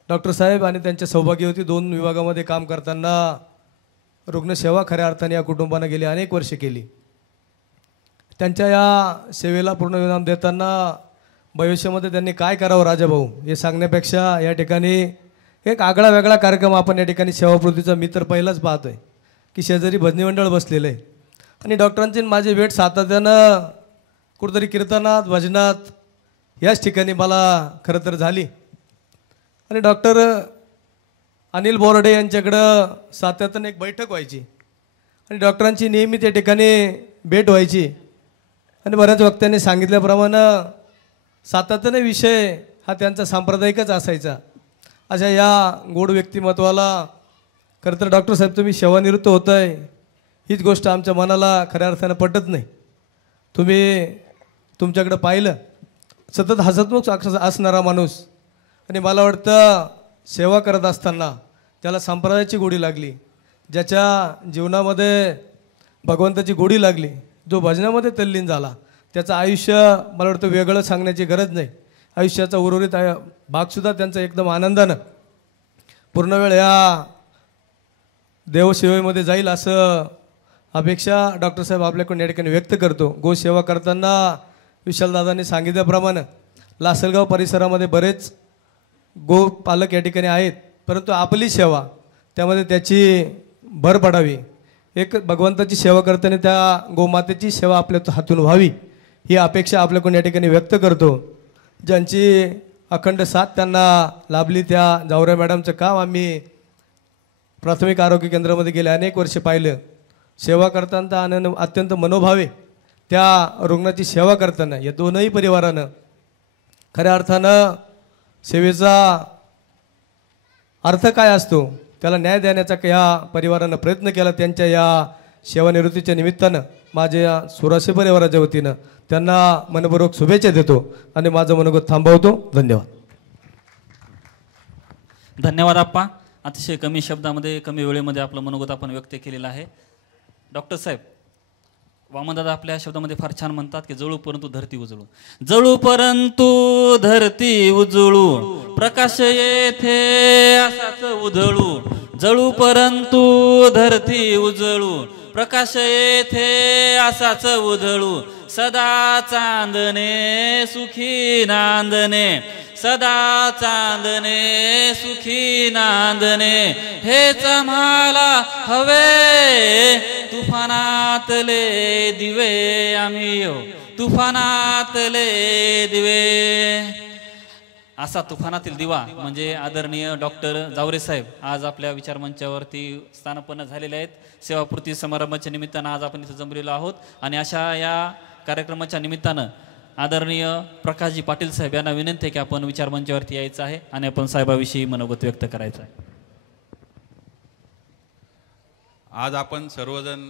डॉक्टर साहेब आणि त्यांच्या सौभाग्यवती 2 विभागामध्ये काम करताना रुग्णसेवा खऱ्या अर्थाने या कुटुंबानं गेली अनेक वर्षे केली. त्यांच्या या सेवेला पूर्ण विराम देताना भविष्यामध्ये त्यांनी काय करावं राजाभाऊ हे सांगण्यापेक्षा या ठिकाणी एक आगळा वेगळा कार्यक्रम आपण या ठिकाणी सेवापूर्तीचा मी तर पहिलाच पाहतोय की शेजारी भजनी मंडळ बसलेलं आहे आणि डॉक्टरांची माझी भेट सातत्यानं कुठंतरी कीर्तनात भजनात याच ठिकाणी मला खरं तर झाली आणि डॉक्टर अनिल बोर्डे यांच्याकडं सातत्यानं एक बैठक व्हायची आणि डॉक्टरांची नेहमी त्या ठिकाणी भेट व्हायची आणि बऱ्याच वक्त्यांनी सांगितल्याप्रमाणे सातत्याने विषय हा त्यांचा सांप्रदायिकच असायचा. अशा या गोड व्यक्तिमत्वाला खरं तर डॉक्टर साहेब तुम्ही सेवानिवृत्त होत आहे हीच गोष्ट आमच्या मनाला खऱ्या अर्थानं पटत नाही. तुम्ही तुमच्याकडं पाहिलं सतत हसतमुख असणारा माणूस आणि मला वाटतं सेवा करत असताना त्याला संप्रदायाची गोडी लागली, ज्याच्या जीवनामध्ये भगवंताची गोडी लागली, जो भजनामध्ये तल्लीन झाला त्याचं आयुष्य मला वाटतं वेगळं सांगण्याची गरज नाही. आयुष्याचा उर्वरित भागसुद्धा त्यांचा एकदम आनंदानं पूर्ण वेळ या देवसेवेमध्ये जाईल असं अपेक्षा डॉक्टर साहेब आपल्याकडून या ठिकाणी व्यक्त करतो. गोसेवा करताना विशालदादांनी सांगितल्याप्रमाणे लासलगाव परिसरामध्ये बरेच गो पालक या ठिकाणी आहेत, परंतु आपली सेवा त्यामध्ये त्याची भर पडावी. एक भगवंताची सेवा करताना त्या गोमातेची सेवा आपल्या हातून व्हावी ही अपेक्षा आपल्याकडून या ठिकाणी व्यक्त करतो. ज्यांची अखंड साथ त्यांना लाभली त्या जावरे मॅडमचं काम आम्ही प्राथमिक आरोग्य केंद्रामध्ये गेले अनेक वर्षे पाहिलं. सेवा करताना आनंद अत्यंत मनोभावे त्या रुग्णाची सेवा करताना या दोनही परिवारानं खऱ्या अर्थानं सेवेचा अर्थ काय असतो त्याला न्याय देण्याचा या परिवारानं प्रयत्न केला. त्यांच्या या सेवानिवृत्तीच्या निमित्तानं माझ्या सुरासे परिवाराच्या वतीनं त्यांना मनपूर्वक शुभेच्छा देतो आणि माझं मनोगत थांबवतो. धन्यवाद. धन्यवाद आप्पा. अतिशय कमी शब्दामध्ये कमी वेळेमध्ये आपलं मनोगत आपण व्यक्त केलेलं आहे. डॉक्टर साहेब वामनदादा आपल्या शब्दामध्ये फार छान म्हणतात की जळू परंतु धरती उजळू, जळू परंतु धरती उजळू, प्रकाश येथे असाच उधळू, जळू परंतु धरती उजळू, प्रकाश येथे असाच उधळू, सदा चांदणे सुखी नांदणे, सदा चांदणे सुखी नांदणे, हेच आम्हाला हवे, तुफानातले दिवे आम्ही येऊ, तुफानातले दिवे. असा तुफानातील दिवा म्हणजे आदरणीय डॉक्टर जावरे साहेब आज आपल्या विचारमंचावरती स्थानापन्न झालेले आहेत. सेवापूर्ती समारंभाच्या निमित्तानं आज आपण इथं जमलेलो आहोत आणि अशा या कार्यक्रमाच्या निमित्तानं आदरणीय प्रकाशजी पाटील साहेब यांना विनंती आहे की आपण विचारमंचावरती यायचं आहे आणि आपण साहेबाविषयी मनोगत व्यक्त करायचं आहे. आज आपण सर्वजण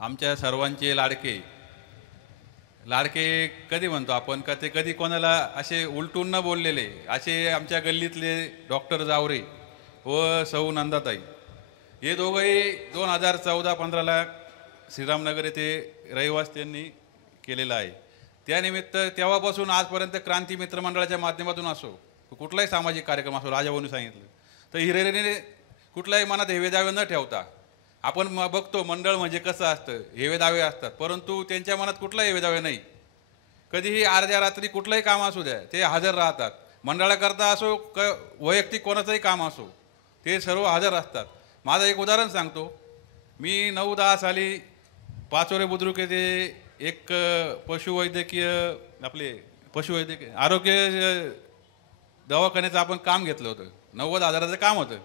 आमच्या सर्वांचे लाडके कधी म्हणतो आपण का ते कधी कोणाला असे उलटून न बोललेले असे आमच्या गल्लीतले डॉक्टर जावरे व सौ नंदाताई हे दोघंही 2014-15ला श्रीरामनगर येथे रहिवास त्यांनी केलेला आहे. त्यानिमित्त तेव्हापासून आजपर्यंत क्रांती मित्र मंडळाच्या माध्यमातून असो कुठलाही सामाजिक कार्यक्रम असो राजाभाऊंनी सांगितलं तर हिरेने कुठलाही मनात हेवेदावे न ठेवता आपण बघतो मंडळ म्हणजे कसं असतं, हेवेदावे असतात परंतु त्यांच्या मनात कुठलाही हेवेदावे नाही. कधीही अर्ध्या रात्री कुठलंही काम असू द्या ते हजर राहतात. मंडळाकरता असो वैयक्तिक कोणाचंही काम असो ते सर्व हजर असतात. माझं एक उदाहरण सांगतो. मी 9-10 साली पाचोरे बुद्रुक येथे एक पशुवैद्यकीय आरोग्य दवाखान्याचं आपण काम घेतलं होतं. 90,000चं काम होतं.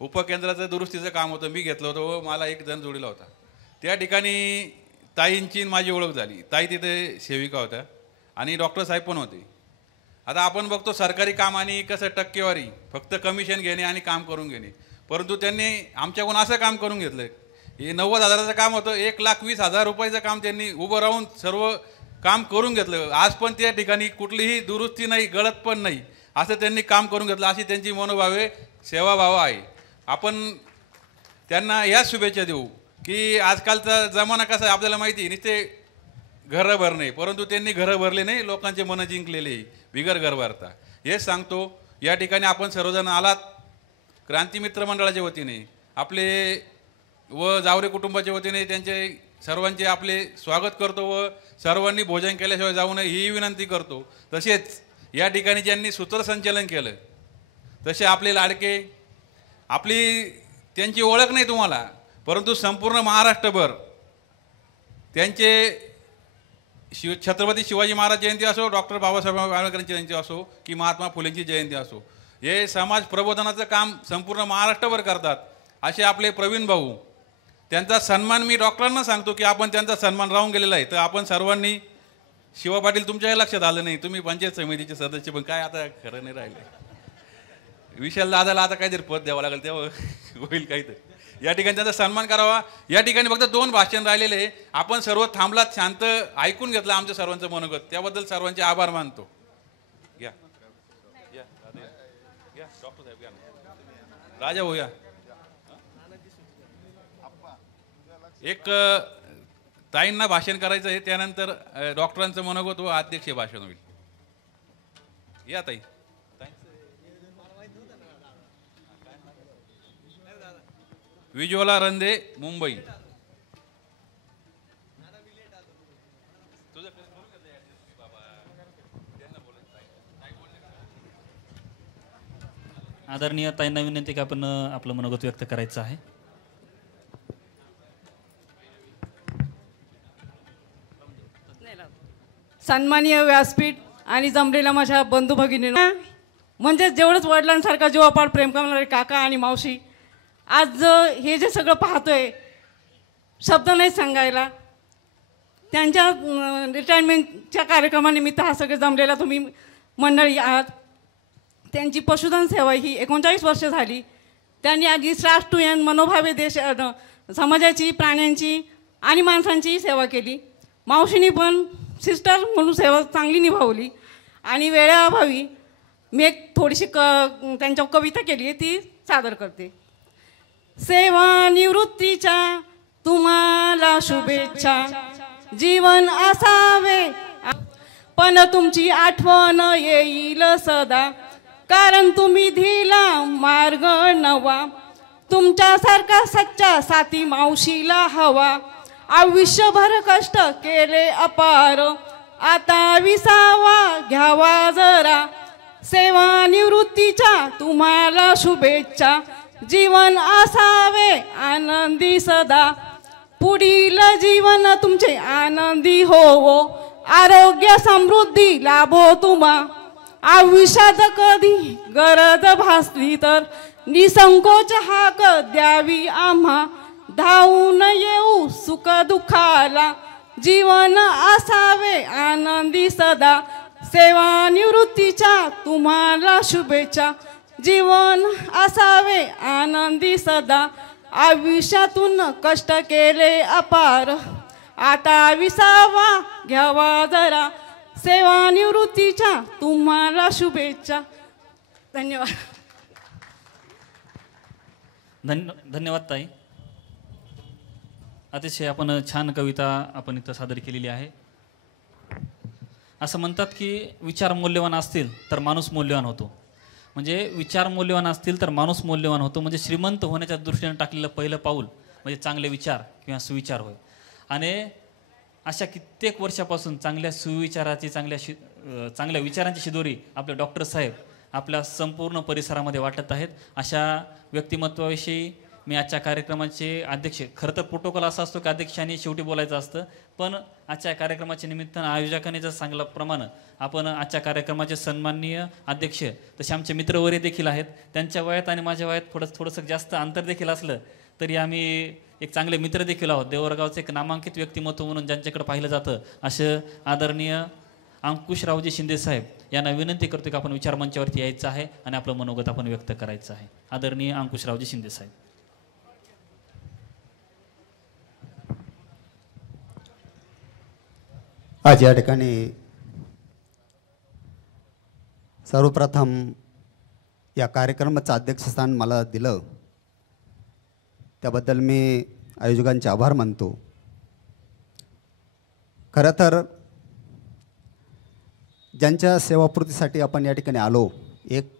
उपकेंद्राचं दुरुस्तीचं काम होतं. मी घेतलं होतं व मला एक जण जोडीला होता. त्या ठिकाणी ताईंची माझी ओळख झाली. ताई तिथे सेविका होत्या आणि डॉक्टर साहेब पण होते. आता आपण बघतो सरकारी कामाने कसं टक्केवारी फक्त कमिशन घेणे आणि काम करून घेणे, परंतु त्यांनी आमच्याकडून असं काम करून घेतलं. हे 90,000चं काम होतं. 1,20,000 रुपयाचं काम त्यांनी उभं राहून सर्व काम करून घेतलं. आज पण त्या ठिकाणी कुठलीही दुरुस्ती नाही, गळत पण नाही, असं त्यांनी काम करून घेतलं. अशी त्यांची मनोभावे सेवाभाव आहे. आपण त्यांना याच शुभेच्छा देऊ की आजकालचा जमाना कसा आहे आपल्याला माहिती आहे. नुसते घरं भरणे परंतु त्यांनी घरं भरले नाही, लोकांचे मनं जिंकलेले बिगर घर भरता. हेच सांगतो. या ठिकाणी आपण सर्वजण आलात क्रांती मित्र मंडळाच्या वतीने आपले व जावरे कुटुंबाच्या वतीने त्यांचे सर्वांचे आपले स्वागत करतो व सर्वांनी भोजन केल्याशिवाय जाऊ नये ही विनंती करतो. तसेच या ठिकाणी ज्यांनी सूत्रसंचालन केलं तसे आपले लाडके, आपली त्यांची ओळख नाही तुम्हाला, परंतु संपूर्ण महाराष्ट्रभर त्यांचे छत्रपती शिवाजी महाराज जयंती असो, डॉक्टर बाबासाहेब आंबेडकरांची जयंती असो की महात्मा फुलेंची जयंती असो, हे समाज प्रबोधनाचं काम संपूर्ण महाराष्ट्रभर करतात. असे आपले प्रवीण भाऊ, त्यांचा सन्मान मी डॉक्टरांना सांगतो की आपण त्यांचा सन्मान राहून गेलेला आहे. तर आपण सर्वांनी, शिवा पाटील तुमच्याही लक्षात आलं नाही, तुम्ही पंचायत समितीचे सदस्य, पण काय आता खरं नाही राहिले. विशाल दादाला आता काहीतरी पद द्यावं लागेल, तेव्हा होईल काहीतरी. या ठिकाणी त्यांचा सन्मान करावा. या ठिकाणी फक्त 2 भाषण राहिलेले, आपण सर्व थांबलात, शांत ऐकून घेतलं आमच्या सर्वांचं मनोगत, त्याबद्दल सर्वांचे आभार मानतो. घ्या डॉक्टर साहेब, घ्या राजा भाऊ, या. एक ताईंना भाषण करायचं आहे, त्यानंतर डॉक्टरांचं मनोगत व अध्यक्षीय भाषण होईल. या ताई. विजोला रंदे, मुंबई. आदरणीय ताईंना विनंती की आपण आपलं मनोगत व्यक्त करायचं आहे. सन्माननीय व्यासपीठ आणि जमलेल्या माझ्या बंधू भगिनींना, म्हणजे जेवढंच वडिलांसारखा जीवापाड प्रेम करणारे काका आणि मावशी, आज हे जे सगळं पाहतोय, शब्द नाही सांगायला. त्यांच्या रिटायरमेंटच्या कार्यक्रमानिमित्त हा सगळे जमलेला तुम्ही मंडळी आहात. त्यांची पशुधन सेवा ही 39 वर्ष झाली. त्यांनी आधी स्टार्ट टू एंड मनोभावे देश समाजाची, प्राण्यांची आणि माणसांची सेवा केली. मावशींनी पण सिस्टर म्हणून सेवा चांगली निभावली. आणि वेळेअभावी मी एक थोडीशी त्यांच्या कविता केली आहे, ती सादर करते. सेवानिवृत्तीच्या तुम्हाला शुभेच्छा, जीवन असावे पण तुमची आठवण येईल सदा, कारण तुम्ही दिला मार्ग नवा. तुमच्यासारखा सच्चा साथी मावशीला हवा. आयुष्यभर कष्ट केले अपार, आता विसावा घ्यावा जरा. सेवानिवृत्तीच्या तुम्हाला शुभेच्छा, जीवन असावे आनंदी सदा. पुढील जीवन तुमचे आनंदी होवो, आरोग्य समृद्धी लाभो तुम्हा. आयुष्यात कधी गरज भासली तर निसंकोच हाक द्यावी आम्हा. धावून येऊ सुख दुःखाला, जीवन असावे आनंदी सदा. सेवानिवृत्तीच्या तुम्हाला शुभेच्छा, जीवन असावे आनंदी सदा. आयुष्यातून कष्ट केले अपार, आता विसावा घ्यावा जरा. सेवानिवृत्तीच्या तुम्हाला शुभेच्छा. धन्यवाद. धन्यवाद ताई. अतिशय आपण छान कविता आपण इथं सादर केलेली आहे. असं म्हणतात की विचार मूल्यवान असतील तर माणूस मूल्यवान होतो. म्हणजे विचार मूल्यवान असतील तर माणूस मूल्यवान होतो. म्हणजे श्रीमंत होण्याच्या दृष्टीने टाकलेलं पहिलं पाऊल म्हणजे चांगले विचार किंवा सुविचार होय. आणि अशा कित्येक वर्षापासून चांगल्या सुविचाराची, चांगल्या विचारांची शिदोरी आपले डॉक्टर साहेब आपल्या संपूर्ण परिसरामध्ये वाटत आहेत. अशा व्यक्तिमत्वाविषयी मी आजच्या कार्यक्रमाचे अध्यक्ष, खरं तर प्रोटोकॉल असा असतो की अध्यक्षांनी शेवटी बोलायचं असतं, पण आजच्या कार्यक्रमाच्या निमित्तानं आयोजकांनी जर सांगितल्याप्रमाणे आपण आजच्या कार्यक्रमाचे सन्माननीय अध्यक्ष, तसे आमचे मित्रवर्य देखील आहेत. त्यांच्या वयात आणि माझ्या वयात थोडंसं जास्त अंतर देखील असलं तरी आम्ही एक चांगले मित्र देखील आहोत. देवरगावचे एक नामांकित व्यक्तिमत्व म्हणून ज्यांच्याकडे पाहिलं जातं असं आदरणीय अंकुशरावजी शिंदे साहेब यांना विनंती करतो की आपण विचारमंचावरती यायचं आहे आणि आपलं मनोगत आपण व्यक्त करायचं आहे. आदरणीय अंकुशरावजी शिंदे साहेब. आज या ठिकाणी सर्वप्रथम या कार्यक्रमाचं अध्यक्षस्थान मला दिलं त्याबद्दल मी आयोजकांचे आभार मानतो. खरं तर ज्यांच्या सेवापूर्तीसाठी आपण या ठिकाणी आलो, एक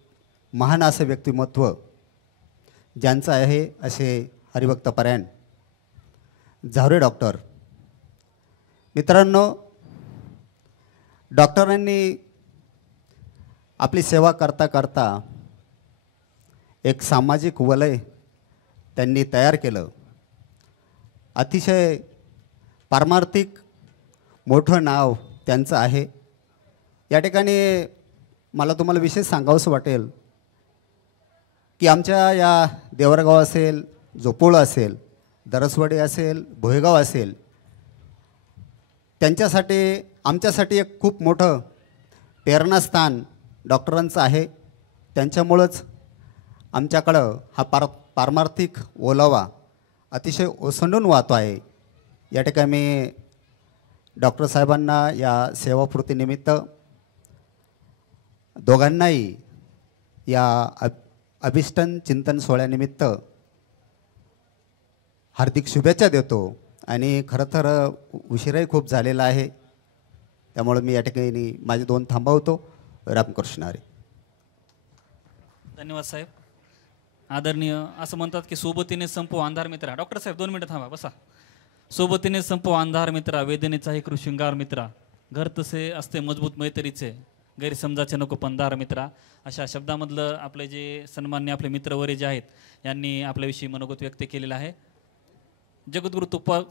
महान असं व्यक्तिमत्व ज्यांचं आहे असे हरिभक्त परायण झावरे डॉक्टर मित्रांनो, डॉक्टरांनी आपली सेवा करता करता एक सामाजिक वलय त्यांनी तयार केलं. अतिशय पारमार्थिक मोठं नाव त्यांचं आहे. या ठिकाणी मला तुम्हाला विशेष सांगावंसं वाटेल की आमच्या या देवरगाव असेल, जोपोळ असेल, दरसवाडी असेल, भोयगाव असेल, त्यांच्यासाठी आमच्यासाठी एक खूप मोठं प्रेरणास्थान डॉक्टरांचं आहे. त्यांच्यामुळंच आमच्याकडं हा पारमार्थिक ओलावा अतिशय ओसंडून वाहतो आहे. या ठिकाणी मी डॉक्टर साहेबांना या सेवापूर्तीनिमित्त दोघांनाही या अभिष्टन चिंतन सोहळ्यानिमित्त हार्दिक शुभेच्छा देतो. आणि खरं तर उशीरही खूप झालेला आहे, त्यामुळे मी या ठिकाणी माझे 2 थांबवतो. रामकृष्ण हरी. धन्यवाद साहेब. आदरणीय असं म्हणतात की सोबतीने संपो अंधार मित्रा. डॉक्टर साहेब 2 मिनिटं थांबा, बसा. सोबतीने संपो अंधार मित्रा, वेदनेचाही कृशृंगार मित्रा, घर तसे असते मजबूत मैत्रीचे, गैरसमजाचे नको पंधार मित्रा. अशा शब्दामधलं आपले जे सन्मान्य आपले मित्रवरे जे आहेत यांनी आपल्याविषयी मनोगत व्यक्त केलेलं आहे. जगद्गुरु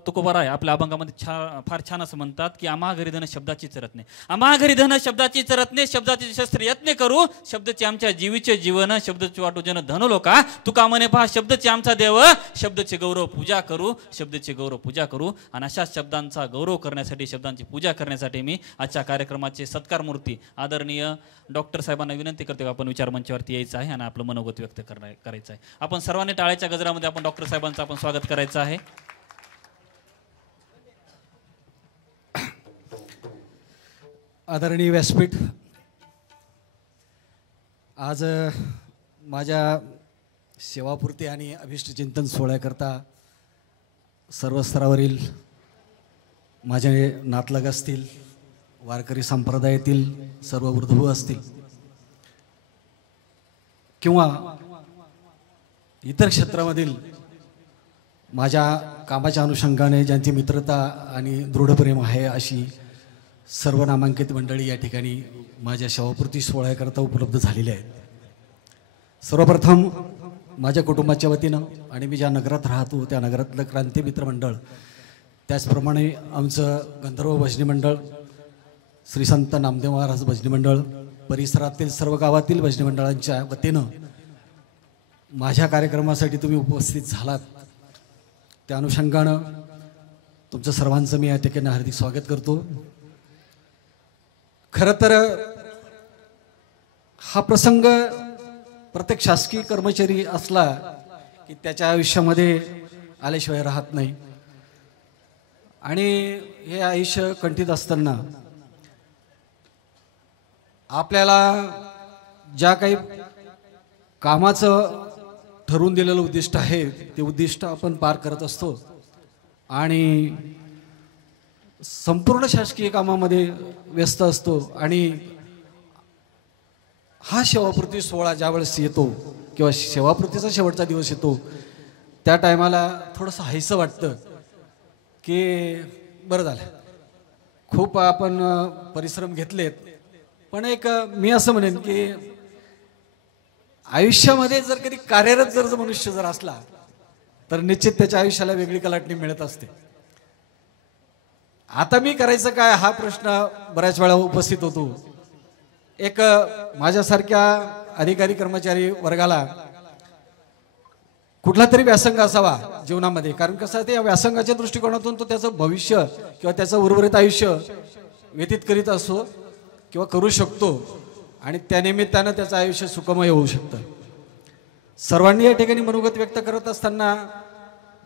तुकोबाराय आपल्या अभंगामध्ये फार छान असं म्हणतात की आम्हा घरी धन शब्दाची चरतणे, आम्हा घरी धन शब्दाची चरतणे, शब्दाचे शस्त्र यत्ने करू, शब्दाचे आमच्या जीवीचे जीवन, शब्दाचे वाटू जन धन लोका, तुका म्हणे पहा शब्दाचे आमचा देव, शब्दाचे गौरव पूजा करू, शब्दाचे गौरव पूजा करू. आणि अशा शब्दांचा गौरव करण्यासाठी, शब्दांची पूजा करण्यासाठी मी आजच्या कार्यक्रमाचे सत्कार मूर्ती आदरणीय डॉक्टर साहेबांना विनंती करतो, आपण विचारमंचावरती यायचं आहे आणि आपलं मनोगत व्यक्त करायचं आहे. आपण सर्वांनी टाळ्याच्या गजरामध्ये आपण डॉक्टर साहेबांचं आपण स्वागत करायचं आहे. आदरणीय व्यासपीठ, आज माझ्या सेवापूर्ती आणि अभिष्ट चिंतन सोहळ्याकरता सर्व स्तरावरील माझे नातलग असतील, वारकरी संप्रदायातील सर्व वृद्धू असतील किंवा इतर क्षेत्रामधील माझ्या कामाच्या अनुषंगाने ज्यांची मित्रता आणि दृढप्रेम आहे अशी सर्व नामांकित मंडळी या ठिकाणी माझ्या सेवापूर्ती सोहळ्याकरता उपलब्ध झालेली आहेत. सर्वप्रथम माझ्या कुटुंबाच्या वतीनं आणि मी ज्या नगरात राहतो त्या नगरातलं क्रांती मित्र मंडळ, त्याचप्रमाणे आमचं गंधर्व भजनी मंडळ, श्री संत नामदेव महाराज भजनी मंडळ, परिसरातील सर्व गावातील भजनी मंडळांच्या वतीनं माझ्या कार्यक्रमासाठी तुम्ही उपस्थित झालात, त्या अनुषंगानं तुमचं सर्वांचं मी या ठिकाणी हार्दिक स्वागत करतो. खरं तर हा प्रसंग प्रत्येक शासकीय कर्मचारी असला की त्याच्या आयुष्यामध्ये आल्याशिवाय राहत नाही. आणि हे आयुष्य कंठीत असताना आपल्याला ज्या काही कामाचं ठरवून दिलेलं उद्दिष्ट आहे ते उद्दिष्ट आपण पार करत असतो. आणि संपूर्ण शासकीय कामामध्ये व्यस्त असतो. आणि हा सेवापूर्ती सोहळा ज्यावेळेस येतो किंवा सेवापूर्तीचा शेवटचा दिवस येतो त्या टायमाला थोडंसं हायसं वाटतं की बरं झालं, खूप आपण परिश्रम घेतलेत, पण एक मी असं म्हणेन की आयुष्यामध्ये जर कधी कार्यरत जर मनुष्य जर असला तर निश्चित त्याच्या आयुष्याला वेगळी कलाटणी मिळत असते. आता मी करायचं काय हा प्रश्न बऱ्याच वेळा उपस्थित होतो. एक माझ्यासारख्या अधिकारी कर्मचारी वर्गाला कुठला तरी व्यासंग असावा जीवनामध्ये, कारण कसं आहे ते या व्यासंगाच्या दृष्टिकोनातून तो त्याचं भविष्य किंवा त्याचं उर्वरित आयुष्य व्यतीत करीत असो किंवा करू शकतो आणि त्यानिमित्तानं त्याचं आयुष्य सुखमय होऊ शकतं. सर्वांनी या ठिकाणी मनोगत व्यक्त करत असताना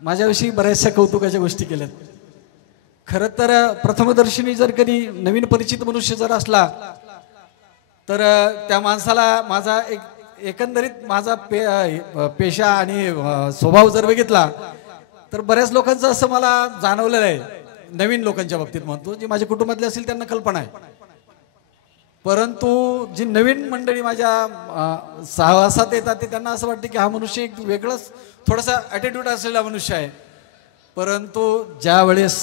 माझ्याविषयी बऱ्याचशा कौतुकाच्या गोष्टी केल्यात. खरं तर प्रथमदर्शनी जर कधी नवीन परिचित मनुष्य जर असला तर त्या माणसाला माझा एकंदरीत माझा पेशा आणि स्वभाव जर बघितला तर बऱ्याच लोकांचं असं मला जाणवलेलं आहे, नवीन लोकांच्या बाबतीत म्हणतो, जे माझ्या कुटुंबातले असतील त्यांना कल्पना आहे. परंतु जी नवीन मंडळी माझ्या सहवासात येतात ते त्यांना असं वाटतं की हा मनुष्य एक वेगळंच थोडासा ॲटिट्यूड असलेला मनुष्य आहे. परंतु ज्या वेळेस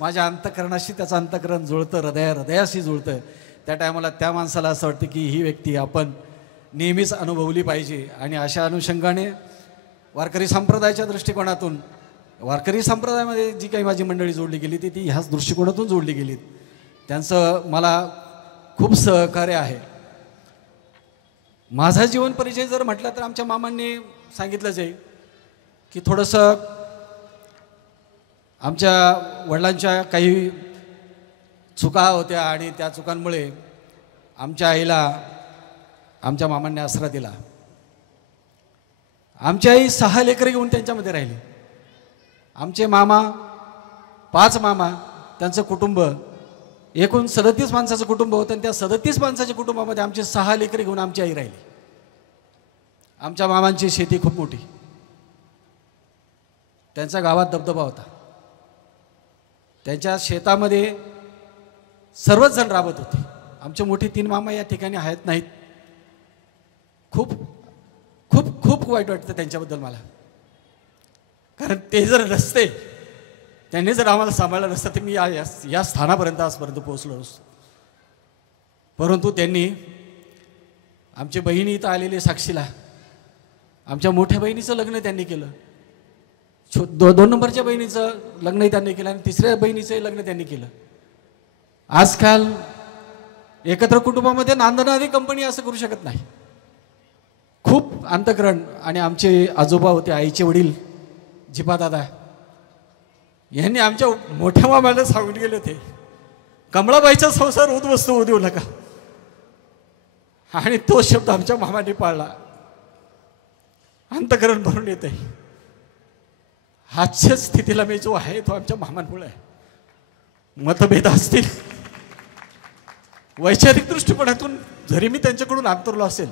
माझ्या अंतःकरणाशी त्याचं अंतःकरण जुळतं, हृदयाशी जुळतं, त्या टायमाला त्या माणसाला असं वाटतं की ही व्यक्ती आपण नेहमीच अनुभवली पाहिजे. आणि अशा अनुषंगाने वारकरी संप्रदायाच्या दृष्टिकोनातून, वारकरी संप्रदायामध्ये जी काही माझी मंडळी जोडली गेली ती ह्याच दृष्टिकोनातून जोडली गेलीत. त्यांचं मला खूप सहकार्य आहे. माझा जीवन परिचय जर म्हटला तर आमच्या मामांनी सांगितलंच आहे की थोडंसं आमच्या वडिलांच्या काही चुका होत्या आणि त्या चुकांमुळे आमच्या आईला आमच्या मामांनी आसरा दिला. आमची आई 6 लेकरं घेऊन त्यांच्यामध्ये राहिली. आमचे मामा 5 मामा, त्यांचं कुटुंब एकूण 37 माणसाचं कुटुंब होतं आणि त्या 37 माणसाच्या कुटुंबामध्ये आमचे 6 लेकरं घेऊन आमची आई राहिली. आमच्या मामांची शेती खूप मोठी, त्यांच्या गावात दबदबा होता. त्यांच्या शेतामध्ये सर्वच जण राबत होते. आमचे मोठे 3 मामा या ठिकाणी आहेत नाहीत. खूप खूप खूप वाईट वाटतं त्यांच्याबद्दल मला, कारण ते जर नसते, त्यांनी जर आम्हाला सांभाळलं नसतं तर मी या स्थानापर्यंत आजपर्यंत पोहोचलो नसतो. परंतु त्यांनी, आमची बहिणी इथं आलेली साक्षीला, आमच्या मोठ्या बहिणीचं लग्न त्यांनी केलं, 2 नंबरच्या बहिणीचं लग्नही त्यांनी केलं आणि 3ऱ्या बहिणीचंही लग्न त्यांनी केलं. आजकाल एकत्र कुटुंबामध्ये नांदणारी कंपनी असं करू शकत नाही. खूप अंतःकरण. आणि आमचे आजोबा होते, आईचे वडील जिपादादा, यांनी आमच्या मोठ्या मामाला सांगून गेले होते, कमळाबाईचा संसार उद्ध्वस्त होऊ देऊ नका. आणि तो शब्द आमच्या मामाने पाळला. अंतःकरण भरून येते. आजच्या स्थितीला मी जो आहे तो आमच्या मामांमुळे आहे. मतभेद असतील, वैचारिक दृष्टिकोनातून जरी मी त्यांच्याकडून अंतरलो असेल,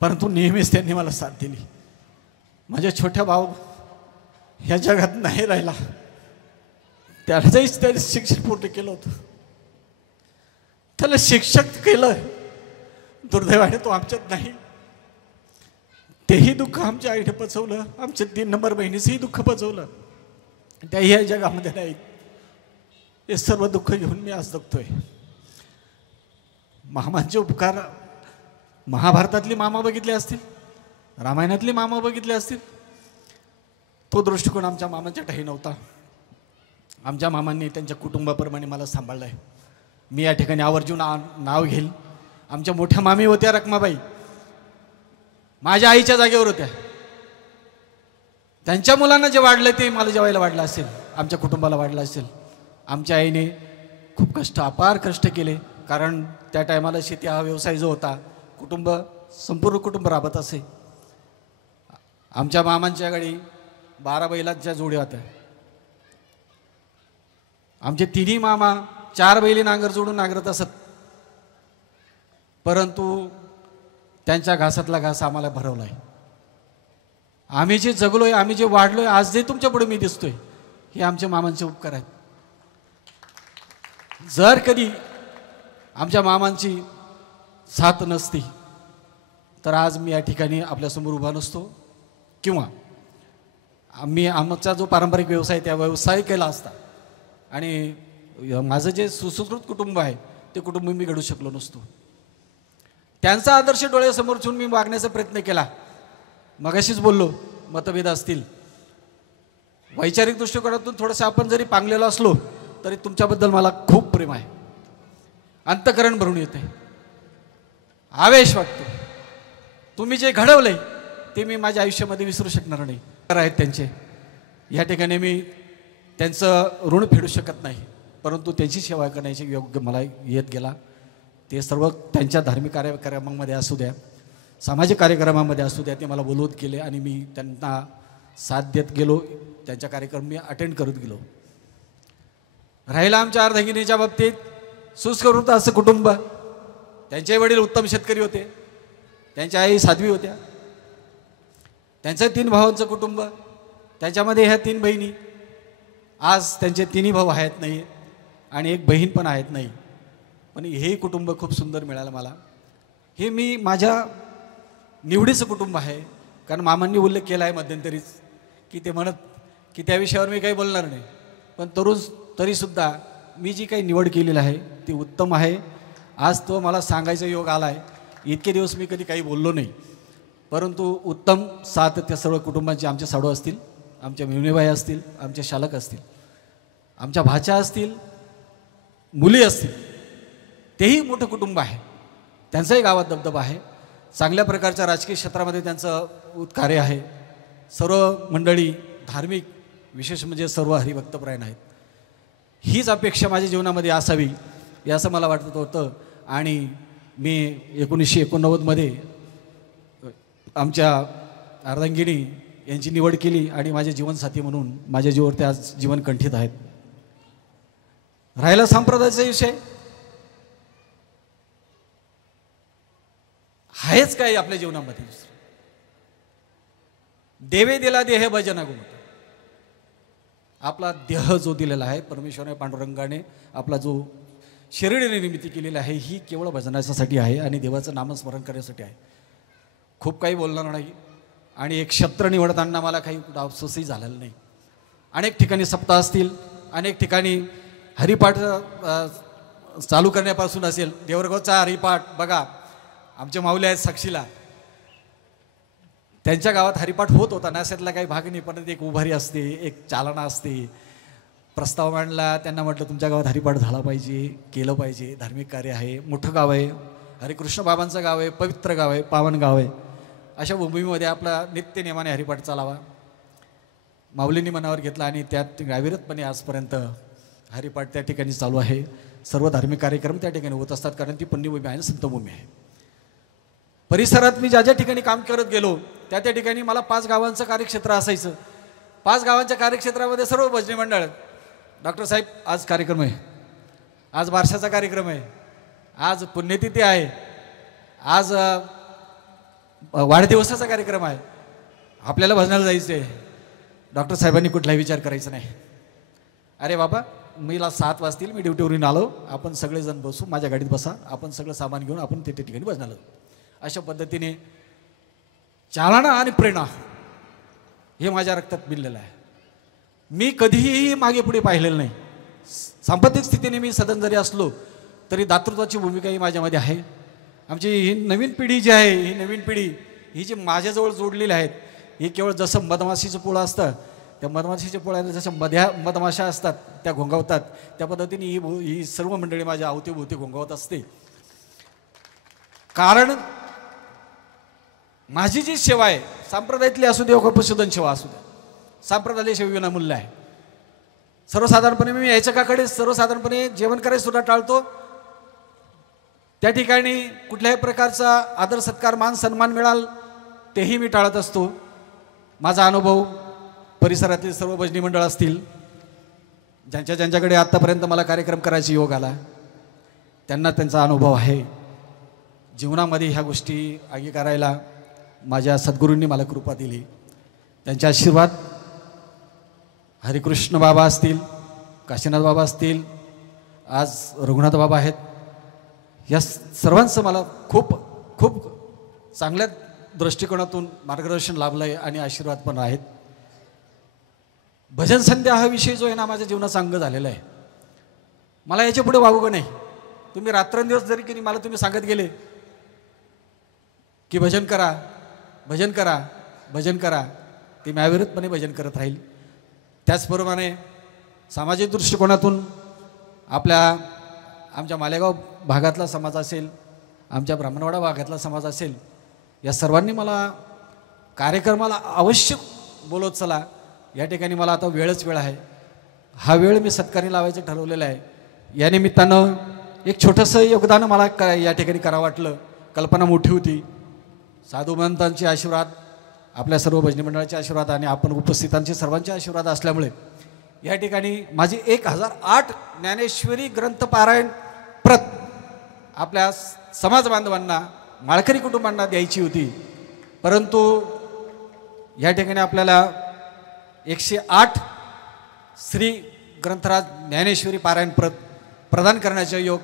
परंतु नेहमीच त्यांनी मला साथ दिली. माझ्या छोट्या भाऊ ह्या जगात नाही राहिला, त्यालाच त्याने शिक्षण पूर्ण केलं होतं, त्याला शिक्षक केलं. दुर्दैवाने तो आमच्यात नाही. तेही दुःख आमच्या आईने पचवलं, आमच्या 3 नंबर बहिणीचंही दुःख पचवलं. त्याही या जगामध्ये नाहीत. हे सर्व दुःख घेऊन मी आज जगतोय. मामांचे उपकार महाभारतातली मामा बघितले असतील, रामायणातली मामा बघितले असतील, तो दृष्टिकोन आमच्या मामांच्या काही नव्हता. आमच्या मामांनी त्यांच्या कुटुंबाप्रमाणे मला सांभाळलं आहे. मी या ठिकाणी आवर्जून नाव घेईल. आमच्या मोठ्या मामी होत्या रखमाबाई, माझ्या आईच्या जागेवर होत्या. त्यांच्या मुलांना जे वाढलं ते मला जेवायला वाढलं असेल, आमच्या कुटुंबाला वाढलं असेल. आमच्या आईने खूप कष्ट, अपार कष्ट केले, कारण त्या टायमाला शेती हा व्यवसाय जो होता, संपूर्ण कुटुंब राबत असे. आमच्या मामांच्या गाडी 12 बैलांच्या जोड्या होत्या. आमचे 3ही मामा 4 बैली नांगर जोडून नांगरत असत. परंतु त्यांच्या घासातला घास आम्हाला भरवलाय. आम्ही जे जगलोय, आम्ही जे वाढलोय, आज जे तुमच्या पुढे मी दिसतोय, हे आमच्या मामांचे उपकार आहेत. जर कधी आमच्या मामांची साथ नसती तर आज मी या ठिकाणी आपल्यासमोर उभा नसतो, किंवा आमचा जो पारंपरिक व्यवसाय त्या व्यवसाय केला असता आणि माझं जे सुसंस्कृत कुटुंब आहे ते कुटुंब मी घडू शकलो नसतो. त्यांचा आदर्श डोळ्यासमोर ठेवून मी वागण्याचा प्रयत्न केला. मगाशीच बोललो, मतभेद असतील, वैचारिक दृष्टिकोनातून थोडंसं आपण जरी पांगलेलो असलो तरी तुमच्याबद्दल मला खूप प्रेम आहे. अंतःकरण भरून येते, आवेश वाटतो. तुम्ही जे घडवलंय ते मी माझ्या आयुष्यामध्ये विसरू शकणार नाही. आहेत त्यांचे, या ठिकाणी मी त्यांचं ऋण फेडू शकत नाही, परंतु त्यांची सेवा करण्याची योग्य मला येत गेला. ते सर्व त्यांच्या धार्मिक कार्यक्रमांमध्ये असू द्या, सामाजिक कार्यक्रमामध्ये असू द्या, ते मला बोलवत गेले आणि मी त्यांना साथ देत गेलो. त्यांच्या कार्यक्रम मी अटेंड करत गेलो. राहिला आमच्या अर्धांगिनीच्या बाबतीत, सुसंस्कृत असं कुटुंब. त्यांचे वडील उत्तम शेतकरी होते, त्यांच्या आई साध्वी होत्या. त्यांचं 3 भावांचं कुटुंब, त्याच्यामध्ये ह्या 3 बहिणी. आज त्यांचे 3ही भाऊ आहेत नाही आणि एक बहीण पण आहेत नाही, पण हे कुटुंब खूप सुंदर मिळालं मला. हे मी माझ्या निवडीचं कुटुंब आहे. कारण मामांनी उल्लेख केला आहे मध्यंतरीच की ते म्हणत की त्या विषयावर मी काही बोलणार नाही. पण तरीसुद्धा मी जी काही निवड केलेली आहे ती उत्तम आहे. आज तो मला सांगायचा योग आला आहे. इतके दिवस मी कधी काही बोललो नाही, परंतु उत्तम साथ त्या सर्व कुटुंबांचे, आमचे साडू असतील, आमच्या मिळणेबाई असतील, आमचे शालक असतील, आमच्या भाच्या असतील, मुली असतील, तेही मोठं कुटुंब आहे. त्यांचाही गावात दबदबा आहे. चांगल्या प्रकारच्या राजकीय क्षेत्रामध्ये त्यांचं उत्कार्य आहे. सर्व मंडळी धार्मिक, विशेष म्हणजे सर्व हरिभक्तपरायण आहेत. हीच अपेक्षा माझ्या जीवनामध्ये असावी हे असं मला वाटत होतं. आणि मी 1989मध्ये आमच्या अर्धांगिनी यांची निवड केली आणि माझे जीवनसाथी म्हणून माझ्या जीवावर आज जीवन कंठित आहेत. राहिला संप्रदायाचा विषय, आहेच काय आपल्या जीवनामध्ये. देवे दिला देह भजना गुण. आपला देह जो दिलेला आहे परमेश्वराने, पांडुरंगाने आपला जो शरीराने निर्मिती केलेली आहे ही केवळ भजनासाठी आहे आणि देवाचं नामस्मरण करण्यासाठी आहे. खूप काही बोलणार नाही. आणि एक क्षेत्र निवडताना मला काही अफसोसही झालेला नाही. अनेक ठिकाणी सप्ताह असतील, अनेक ठिकाणी हरिपाठ चालू करण्यापासून असेल. देवरगावचा हरिपाठ बघा, आमचे माऊली आहेत साक्षीला, त्यांच्या गावात हरिपाठ होत होता. नाश्यातला काही भाग नाही, पण एक उभारी असते, एक चालना असते. प्रस्ताव मांडला, त्यांना म्हटलं तुमच्या गावात हरिपाठ झाला पाहिजे, केलं पाहिजे. धार्मिक कार्य आहे, मोठं गाव आहे, हरिकृष्ण बाबांचं गाव आहे, पवित्र गाव आहे, पावन गाव आहे. अशा भूमीमध्ये आपला नित्य नेमाने हरिपाठ चालावा. माऊलींनी मनावर घेतला आणि त्यात अविरतपणे आजपर्यंत हरिपाठ त्या ठिकाणी चालू आहे. सर्व धार्मिक कार्यक्रम त्या ठिकाणी होत असतात, कारण ती पुण्यभूमी आहे, संतभूमी आहे. परिसरात मी ज्या ज्या ठिकाणी काम करत गेलो त्या त्या ठिकाणी मला 5 गावांचं कार्यक्षेत्र असायचं. 5 गावांच्या कार्यक्षेत्रामध्ये सर्व भजनी मंडळ. डॉक्टर साहेब आज कार्यक्रम आहे, आज बारशाचा कार्यक्रम आहे, आज पुण्यतिथी आहे, आज वाढदिवसाचा कार्यक्रम आहे, आपल्याला भजनाला जायचं आहे. डॉक्टर साहेबांनी कुठलाही विचार करायचा नाही. अरे बाबा, मीला 7 वाजतील, मी ड्युटीवरून आलो, आपण सगळेजण बसू, माझ्या गाडीत बसा, आपण सगळं सामान घेऊन आपण त्या ठिकाणी भजनाला जाऊ. अशा पद्धतीने चालना आणि प्रेरणा हे माझ्या रक्तात भिनलेलं आहे. मी कधीही मागे पुढे पाहिलेलं नाही. सांपत्तिक स्थितीने मी सदन जरी असलो तरी दातृत्वाची भूमिकाही माझ्यामध्ये आहे. आमची ही नवीन पिढी जी आहे, ही नवीन पिढी ही जी माझ्याजवळ जोडलेली आहेत, ही केवळ जसं मधमाशीचं पोळं असतं, त्या मधमाशीच्या पोळ्याने जशा मधमाशा असतात त्या घोंगावतात, त्या पद्धतीने ही सर्व मंडळी माझ्या अवतीभोवती घोंगावत असते. कारण माझी जी सेवा आहे, संप्रदायातली असू दे, पशुधन सेवा असू दे, संप्रदायाची सेवा विनामूल्य आहे. सर्वसाधारणपणे मी याच्याकडे सर्वसाधारणपणे जेवण करायला सुद्धा टाळतो. त्या ठिकाणी कुठल्याही प्रकारचा आदर सत्कार मान सन्मान मिळाल तेही मी टाळत असतो. माझा अनुभव परिसरातील सर्व भजनी मंडळ असतील, ज्यांच्याकडे आत्तापर्यंत मला कार्यक्रम करायचा योग आला, त्यांना त्यांचा अनुभव आहे. जीवनामध्ये ह्या गोष्टी अंगीकारायला माझ्या सद्गुरूंनी मला कृपा दिली. त्यांचे आशीर्वाद हरिकृष्ण बाबा असतील, काशीनाथ बाबा असतील, आज रघुनाथ बाबा आहेत, या सर्वांचं मला खूप खूप चांगल्या दृष्टिकोनातून मार्गदर्शन लाभलं आहे आणि आशीर्वाद पण आहेत. भजन संध्या हा विषय जो आहे ना, माझ्या जीवनाचा अंग झालेला आहे. मला याच्या पुढे वागू नाही. तुम्ही रात्रंदिवस जरी की मला तुम्ही सांगत गेले की भजन करा, भजन करा, भजन करा, ते मी अविरतपणे भजन करत राहील. त्याचप्रमाणे सामाजिक दृष्टिकोनातून आमच्या मालेगाव भागातला समाज असेल, आमच्या ब्राह्मणवाडा भागातला समाज असेल, या सर्वांनी मला कार्यक्रमाला अवश्य बोलवत चला. या ठिकाणी मला आता वेळच वेळ आहे. हा वेळ मी सत्कारी लावायचं ठरवलेलं आहे. या निमित्तानं एक छोटंसं योगदान मला या ठिकाणी करावं वाटलं. कल्पना मोठी होती. साधू महंतांचे आशीर्वाद, आपल्या सर्व भजनी मंडळाचे आशीर्वाद आणि आपण उपस्थितांचे सर्वांचे आशीर्वाद असल्यामुळे या ठिकाणी माझी 1008 ज्ञानेश्वरी ग्रंथ पारायण प्रत आपल्या समाज बांधवांना, माळकरी कुटुंबांना द्यायची होती. परंतु या ठिकाणी आपल्याला 108 श्री ग्रंथराज ज्ञानेश्वरी पारायण प्रत प्रदान करण्याचा योग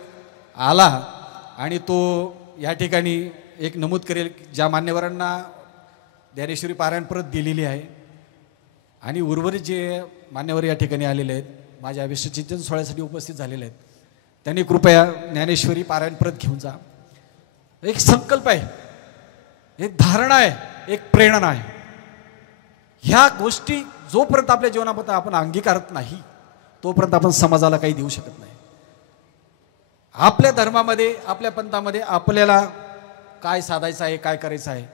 आला आणि तो या ठिकाणी एक नमूद करेल ज्या मान्यवरांना ज्ञानेश्वरी पारायण प्रत दिलेली आहे आणि उर्वरित जे मान्यवर या ठिकाणी आलेले आहेत माझ्या विश्वचिंतन सोहळ्यासाठी उपस्थित झालेले आहेत, त्यांनी कृपया ज्ञानेश्वरी पारायण परत घेऊन जा. एक संकल्प आहे, एक धारणा आहे, एक प्रेरणा आहे. ह्या गोष्टी जोपर्यंत आपल्या जीवनामध्ये आपण अंगीकारत नाही तोपर्यंत आपण समाजाला काही देऊ शकत नाही. आपल्या धर्मामध्ये, आपल्या पंथामध्ये आपल्याला काय साधायचं आहे, काय करायचं आहे,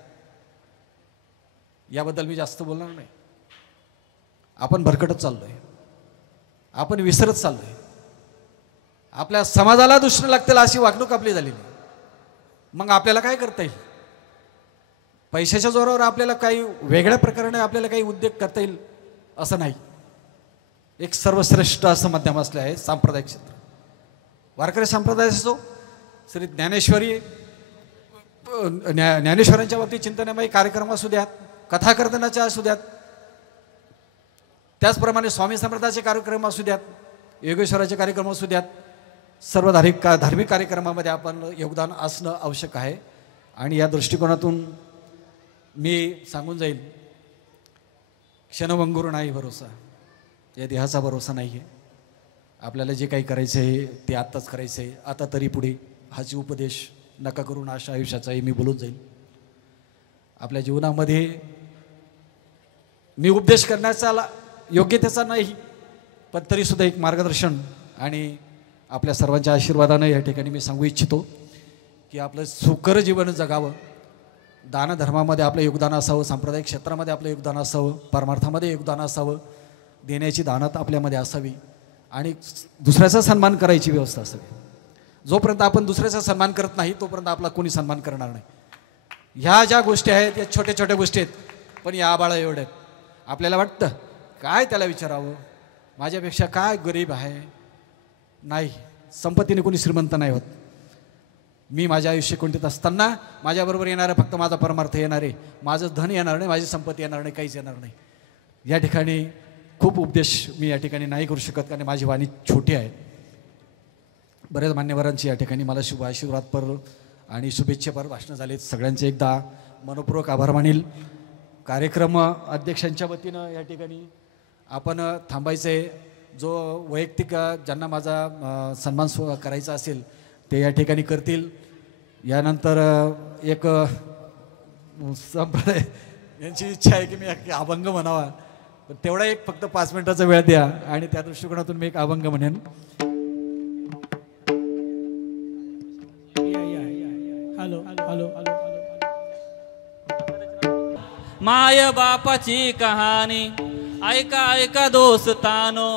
याबद्दल मी जास्त बोलणार नाही. आपण भरकटत चाललोय, आपण विसरत चाललोय. आपल्या समाजाला दुष्ट लागतील अशी वागणूक आपली झालेली. मग आपल्याला काय करता येईल? पैशाच्या जोरावर आपल्याला काही वेगळ्या प्रकाराने आपल्याला काही उद्योग करता येईल असं नाही. एक सर्वश्रेष्ठ असं माध्यम असले आहे सांप्रदायिक क्षेत्र. वारकरी संप्रदाय असो, श्री ज्ञानेश्वरी ज्ञानेश्वरांच्या बाबतीत चिंतनमय कार्यक्रम असू द्यात, कथाकीर्तनाच्या असू द्यात, त्याचप्रमाणे स्वामी समर्थाचे कार्यक्रम असू द्यात, योगेश्वराचे कार्यक्रम असू द्यात, सर्व धार्मिक कार्यक्रमामध्ये आपण योगदान असणं आवश्यक आहे. आणि या दृष्टिकोनातून मी सांगून जाईल, क्षणभंगूर नाही भरोसा, या देहाचा भरोसा नाही आहे. आपल्याला जे काही करायचं आहे ते आत्ताच करायचं आहे, आता तरी पुढे हाची उपदेश नका करून अशा आयुष्याचाही मी बोलून जाईल. आपल्या जीवनामध्ये मी उपदेश करण्याचा योग्यतेचा नाही, पण तरीसुद्धा एक मार्गदर्शन आणि आपल्या सर्वांच्या आशीर्वादानं या ठिकाणी मी सांगू इच्छितो की आपलं सुकर जीवन जगावं, दानधर्मामध्ये आपलं योगदान असावं, सांप्रदायिक क्षेत्रामध्ये आपलं योगदान असावं, परमार्थामध्ये योगदान असावं, देण्याची दानत आपल्यामध्ये असावी आणि दुसऱ्याचा सन्मान करायची व्यवस्था असावी. जोपर्यंत आपण दुसऱ्याचा सन्मान करत नाही तोपर्यंत आपला कोणी सन्मान करणार नाही. ह्या ज्या गोष्टी आहेत या छोट्या छोट्या गोष्टी आहेत, पण या आबाळा एवढ्या आहेत. आपल्याला वाटतं काय त्याला विचारावं, माझ्यापेक्षा काय गरीब आहे. नाही, संपत्तीने कोणी श्रीमंत नाही होत. मी माझ्या आयुष्य कोणतीत असताना माझ्याबरोबर येणारं फक्त माझा परमार्थ येणार आहे, माझं धन येणार नाही, माझी संपत्ती येणार नाही, काहीच येणार नाही. या ठिकाणी खूप उपदेश मी या ठिकाणी नाही करू शकत कारण माझी वाणी छोटी आहे. बऱ्याच मान्यवरांची या ठिकाणी मला शुभ आशीर्वादपर आणि शुभेच्छापर भाषणं झालीत. सगळ्यांचे एकदा मनपूर्वक आभार मानील. कार्यक्रम अध्यक्षांच्या वतीनं या ठिकाणी आपण थांबायचं आहे. जो वैयक्तिक ज्यांना माझा सन्मान करायचा असेल ते या ठिकाणी करतील. यानंतर एक संप्रदाय यांची इच्छा आहे की मी एक अभंग म्हणावा, पण तेवढा एक फक्त 5 मिनिटाचा वेळ द्या आणि त्या दृष्टिकोनातून मी एक अभंग म्हणेन. Hello hello hello. माय बापाची कहाणी ऐका ऐका दोस्तानो,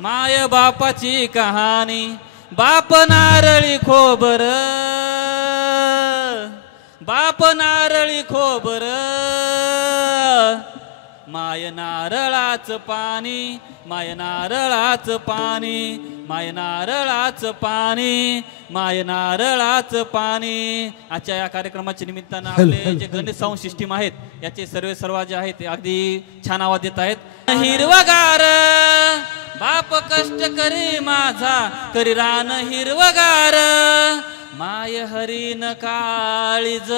माय बापाची कहाणी. बाप नारळी खोबर, बाप नारळी खोबर, माय नारळाच पाणी, माय नारळाच पाणी, माय नारळाच पाणी, माय नारळाच पाणी. आजच्या या कार्यक्रमाच्या निमित्तानं आपले जे गणेश साऊंड सिस्टीम आहेत याचे सर्व जे आहेत ते अगदी छान आवाज देत आहेत. हिरवगार बाप कष्ट करी माझा, करी रान हिरवगार, माय हरीन काळीज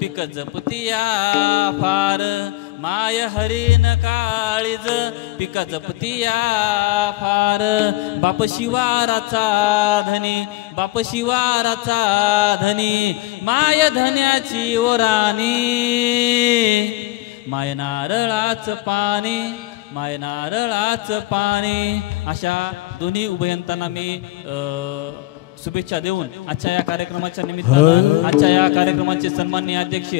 पिक जपतिया फार, माय हरीन काळीज पिक जपतिया फार. बाप शिवाराचा धनी, बाप शिवाराचा धनी, माय धन्याची ओराणी, माय नारळाच पाणी, माय नारळाच पाणी. अशा दोन्ही उभयंतांना मी शुभेच्छा देऊन आजच्या या कार्यक्रमाच्या निमित्तानं आजच्या या कार्यक्रमाचे सन्माननीय अध्यक्ष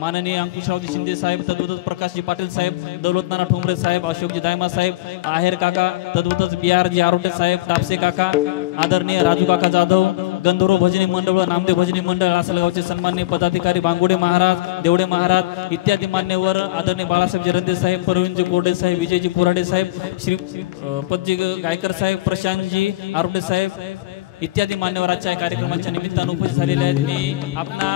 माननीय अंकुशरावजी शिंदे साहेब, तद्वतच प्रकाशजी पाटील साहेब, दौलतनाना ठोंबरे साहेब, अशोकजी दायमा साहेब, आहेर काका, तद्वतच BRजी आरोटे साहेब, टापसे काका, आदरणीय राजू काका जाधव, गंधर्व भजनी मंडळ, नामदेव भजनी मंडळ, आसलगावचे सन्माननीय पदाधिकारी बांगुडे महाराज, देवडे महाराज इत्यादी मान्यवर, आदरणीय बाळासाहेब रंदे साहेब, प्रवीणजी कोरडे साहेब, विजयजी पुराडे साहेब, श्री पदजी गायकर साहेब, प्रशांतजी आरोटे साहेब इत्यादी मान्यवर आजच्या कार्यक्रमाच्या निमित्तानं उपस्थित झालेले आहेत. मी आपल्या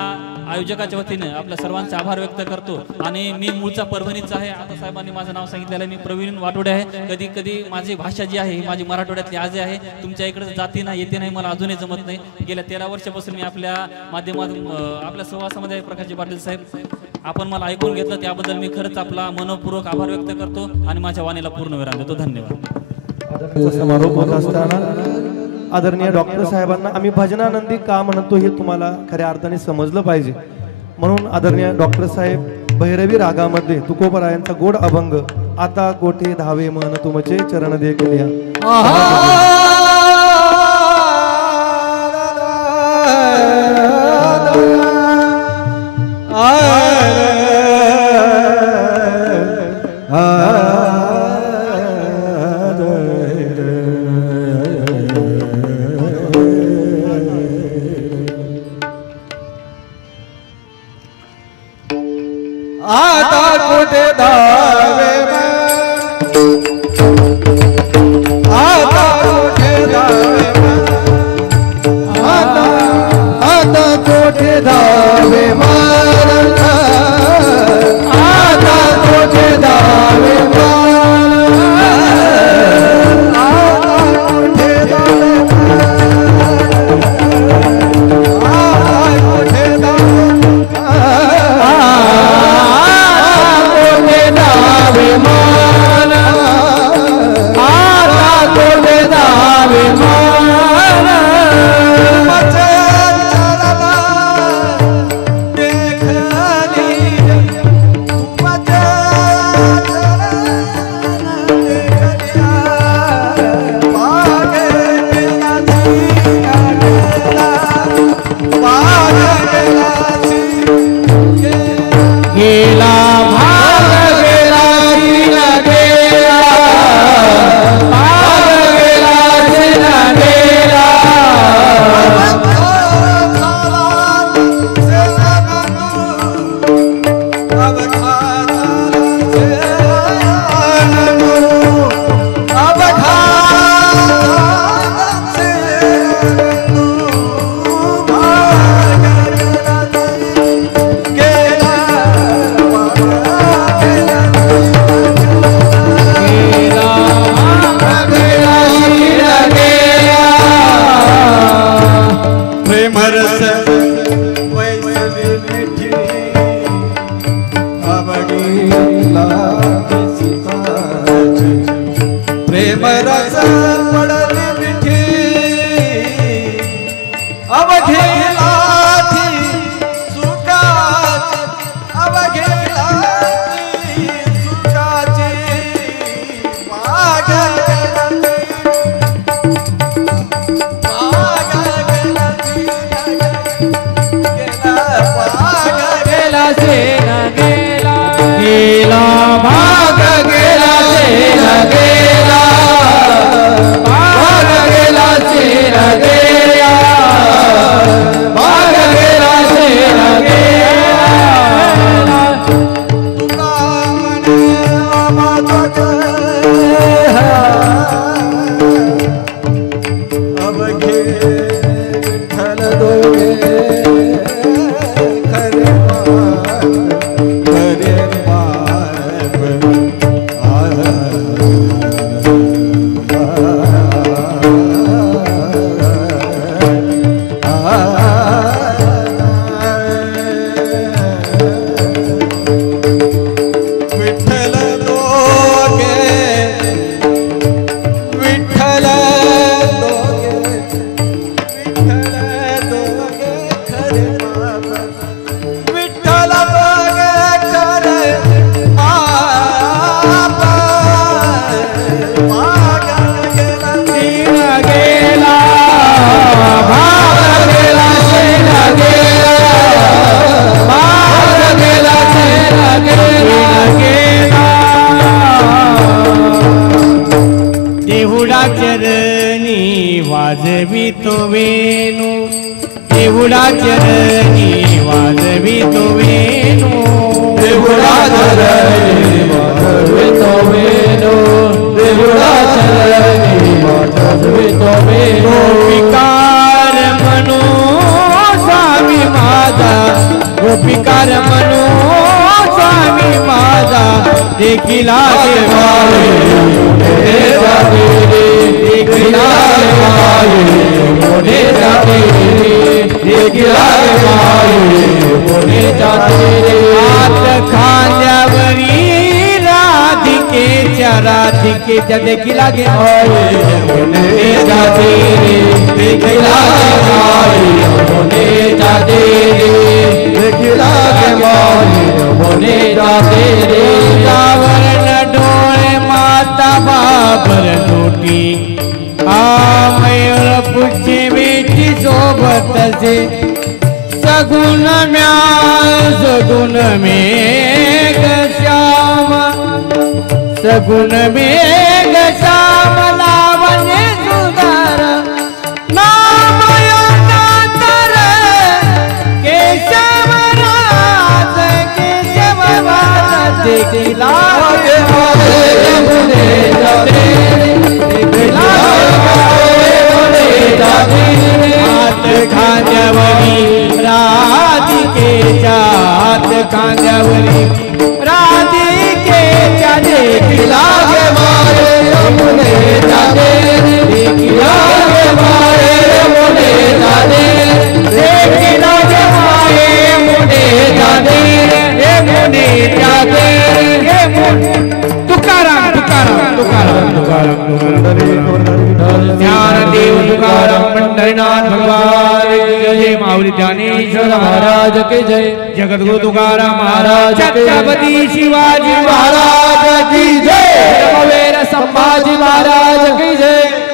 आयोजकाच्या वतीने आपल्या सर्वांचे आभार व्यक्त करतो. आणि मी मूळचा परभणीचा आहे. आता साहेबांनी माझं नाव सांगितलेलं आहे, मी प्रवीण वाटोडे आहे. कधी कधी माझी भाषा जी आहे ही माझी मराठवाड्यातली आज आहे. तुमच्या इकडे जाती नाही, येते नाही, मला अजूनही जमत नाही. गेल्या 13 वर्षापासून मी आपल्या माध्यमातून आपल्या सहवासामध्ये आहे. प्रकाशजी पाटील साहेब, आपण मला ऐकून घेतलं त्याबद्दल मी खरंच आपला मनपूर्वक आभार व्यक्त करतो आणि माझ्या वाणीला पूर्ण विराम देतो. धन्यवाद. समारोप होत असताना आदरणीय डॉक्टर साहेबांना आम्ही भजनानंदी का म्हणतो हे तुम्हाला खऱ्या अर्थाने समजलं पाहिजे, म्हणून आदरणीय डॉक्टर साहेब भैरवी रागामध्ये तुकोबरायांचा गोड अभंग आता कोठे धावे मन तुमचे चरण देखल्या आता कुठे धावे आता कुठे धावे आता कुठे धावे आता कुठे धावे वाजवितो वेणू देवुडा चरणी वाजवितो वेणू देवुडा चरणी वाजवितो वेणू देवुडा चरणी वाजवितो वेणू गोपिकार म्हणू स्वामी माझा गोपिकार म्हणू स्वामी माझा देखिला देवावे देखिला मोने जाते देखिला मोने जाते हात खांद्यावरी राधिकेच्या राधिकेच्या देखील लागे मोने जाते रे देखील लागे माई मोने जाते रे देखील लागे माई मोने जाते रे गावरण डोळे माता बाबर लोटी मयूर पुढची बेटी सोबत से सगुण म्या सगुण मेघ श्याम सगुण मेघ श्याम लावणे सुंदर नाम योगातर केशव राज केशव राज देखिला हात खांद्यावरी राधिकेच्या हात खांद्यावरी राधिकेच्या देखिला गे मारे मुने जाते देखिला गे मारे मुने जाते देखिला गे मारे मुने जाते हे मुने जाते हे तुकाराम तुकाराम तुकाराम तुकाराम ज्ञानदेव तुकाराम पंढरीनाथ भगवान की जय माऊली ज्ञानेश्वर महाराज के जय जगद्गुरु तुकाराम महाराज छत्रपती शिवाजी महाराज की जय धर्मवीर संभाजी महाराज की जय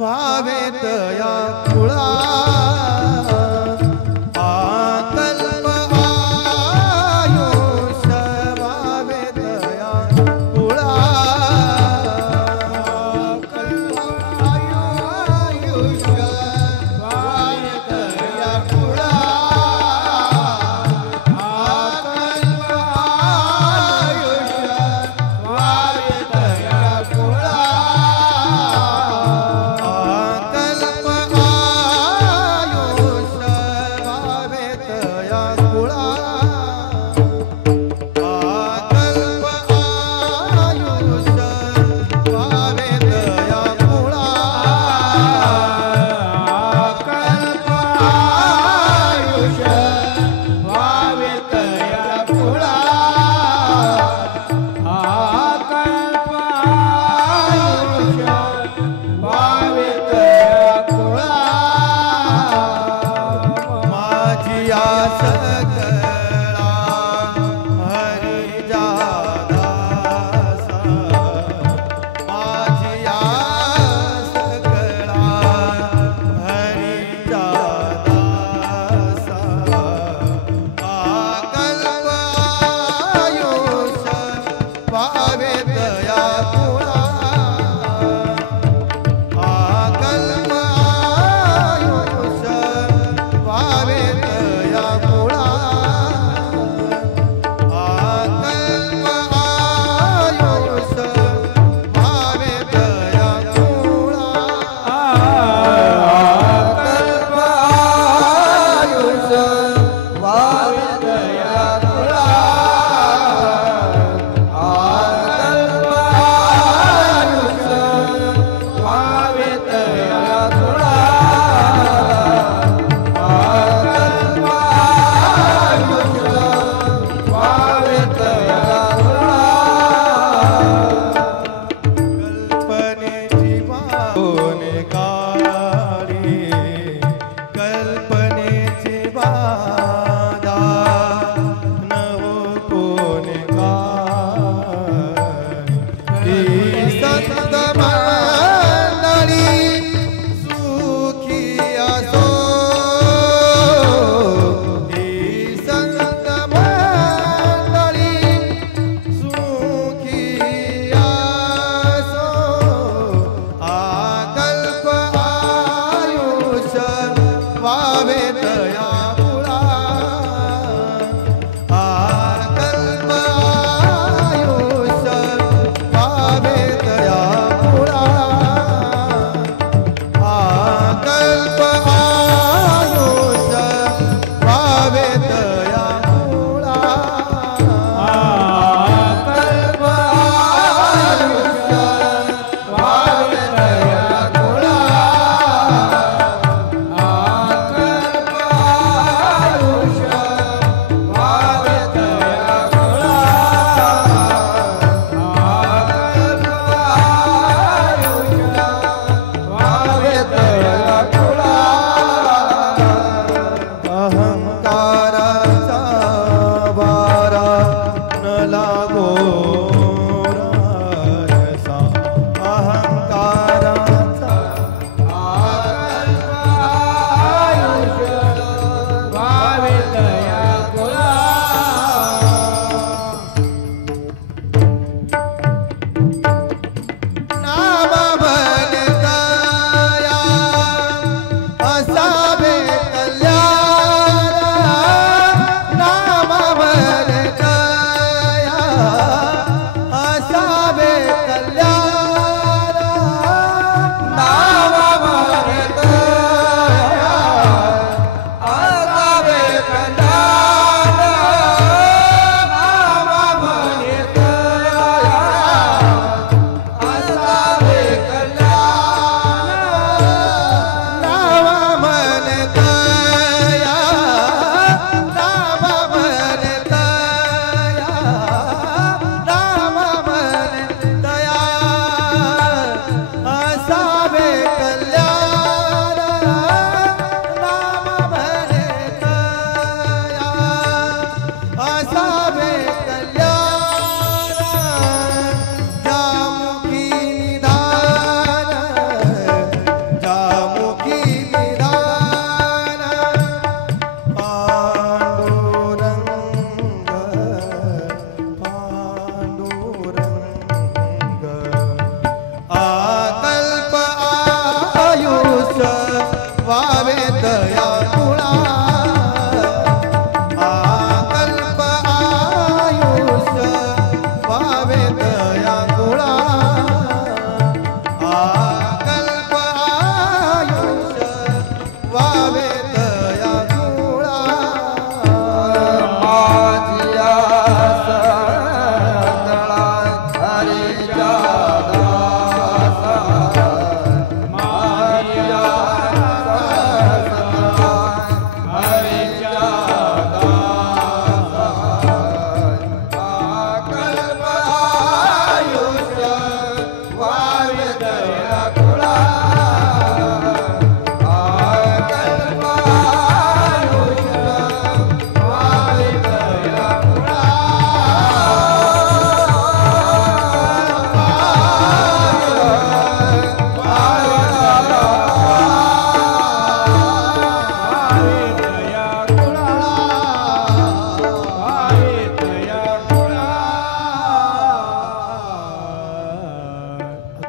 वावे दया कुळा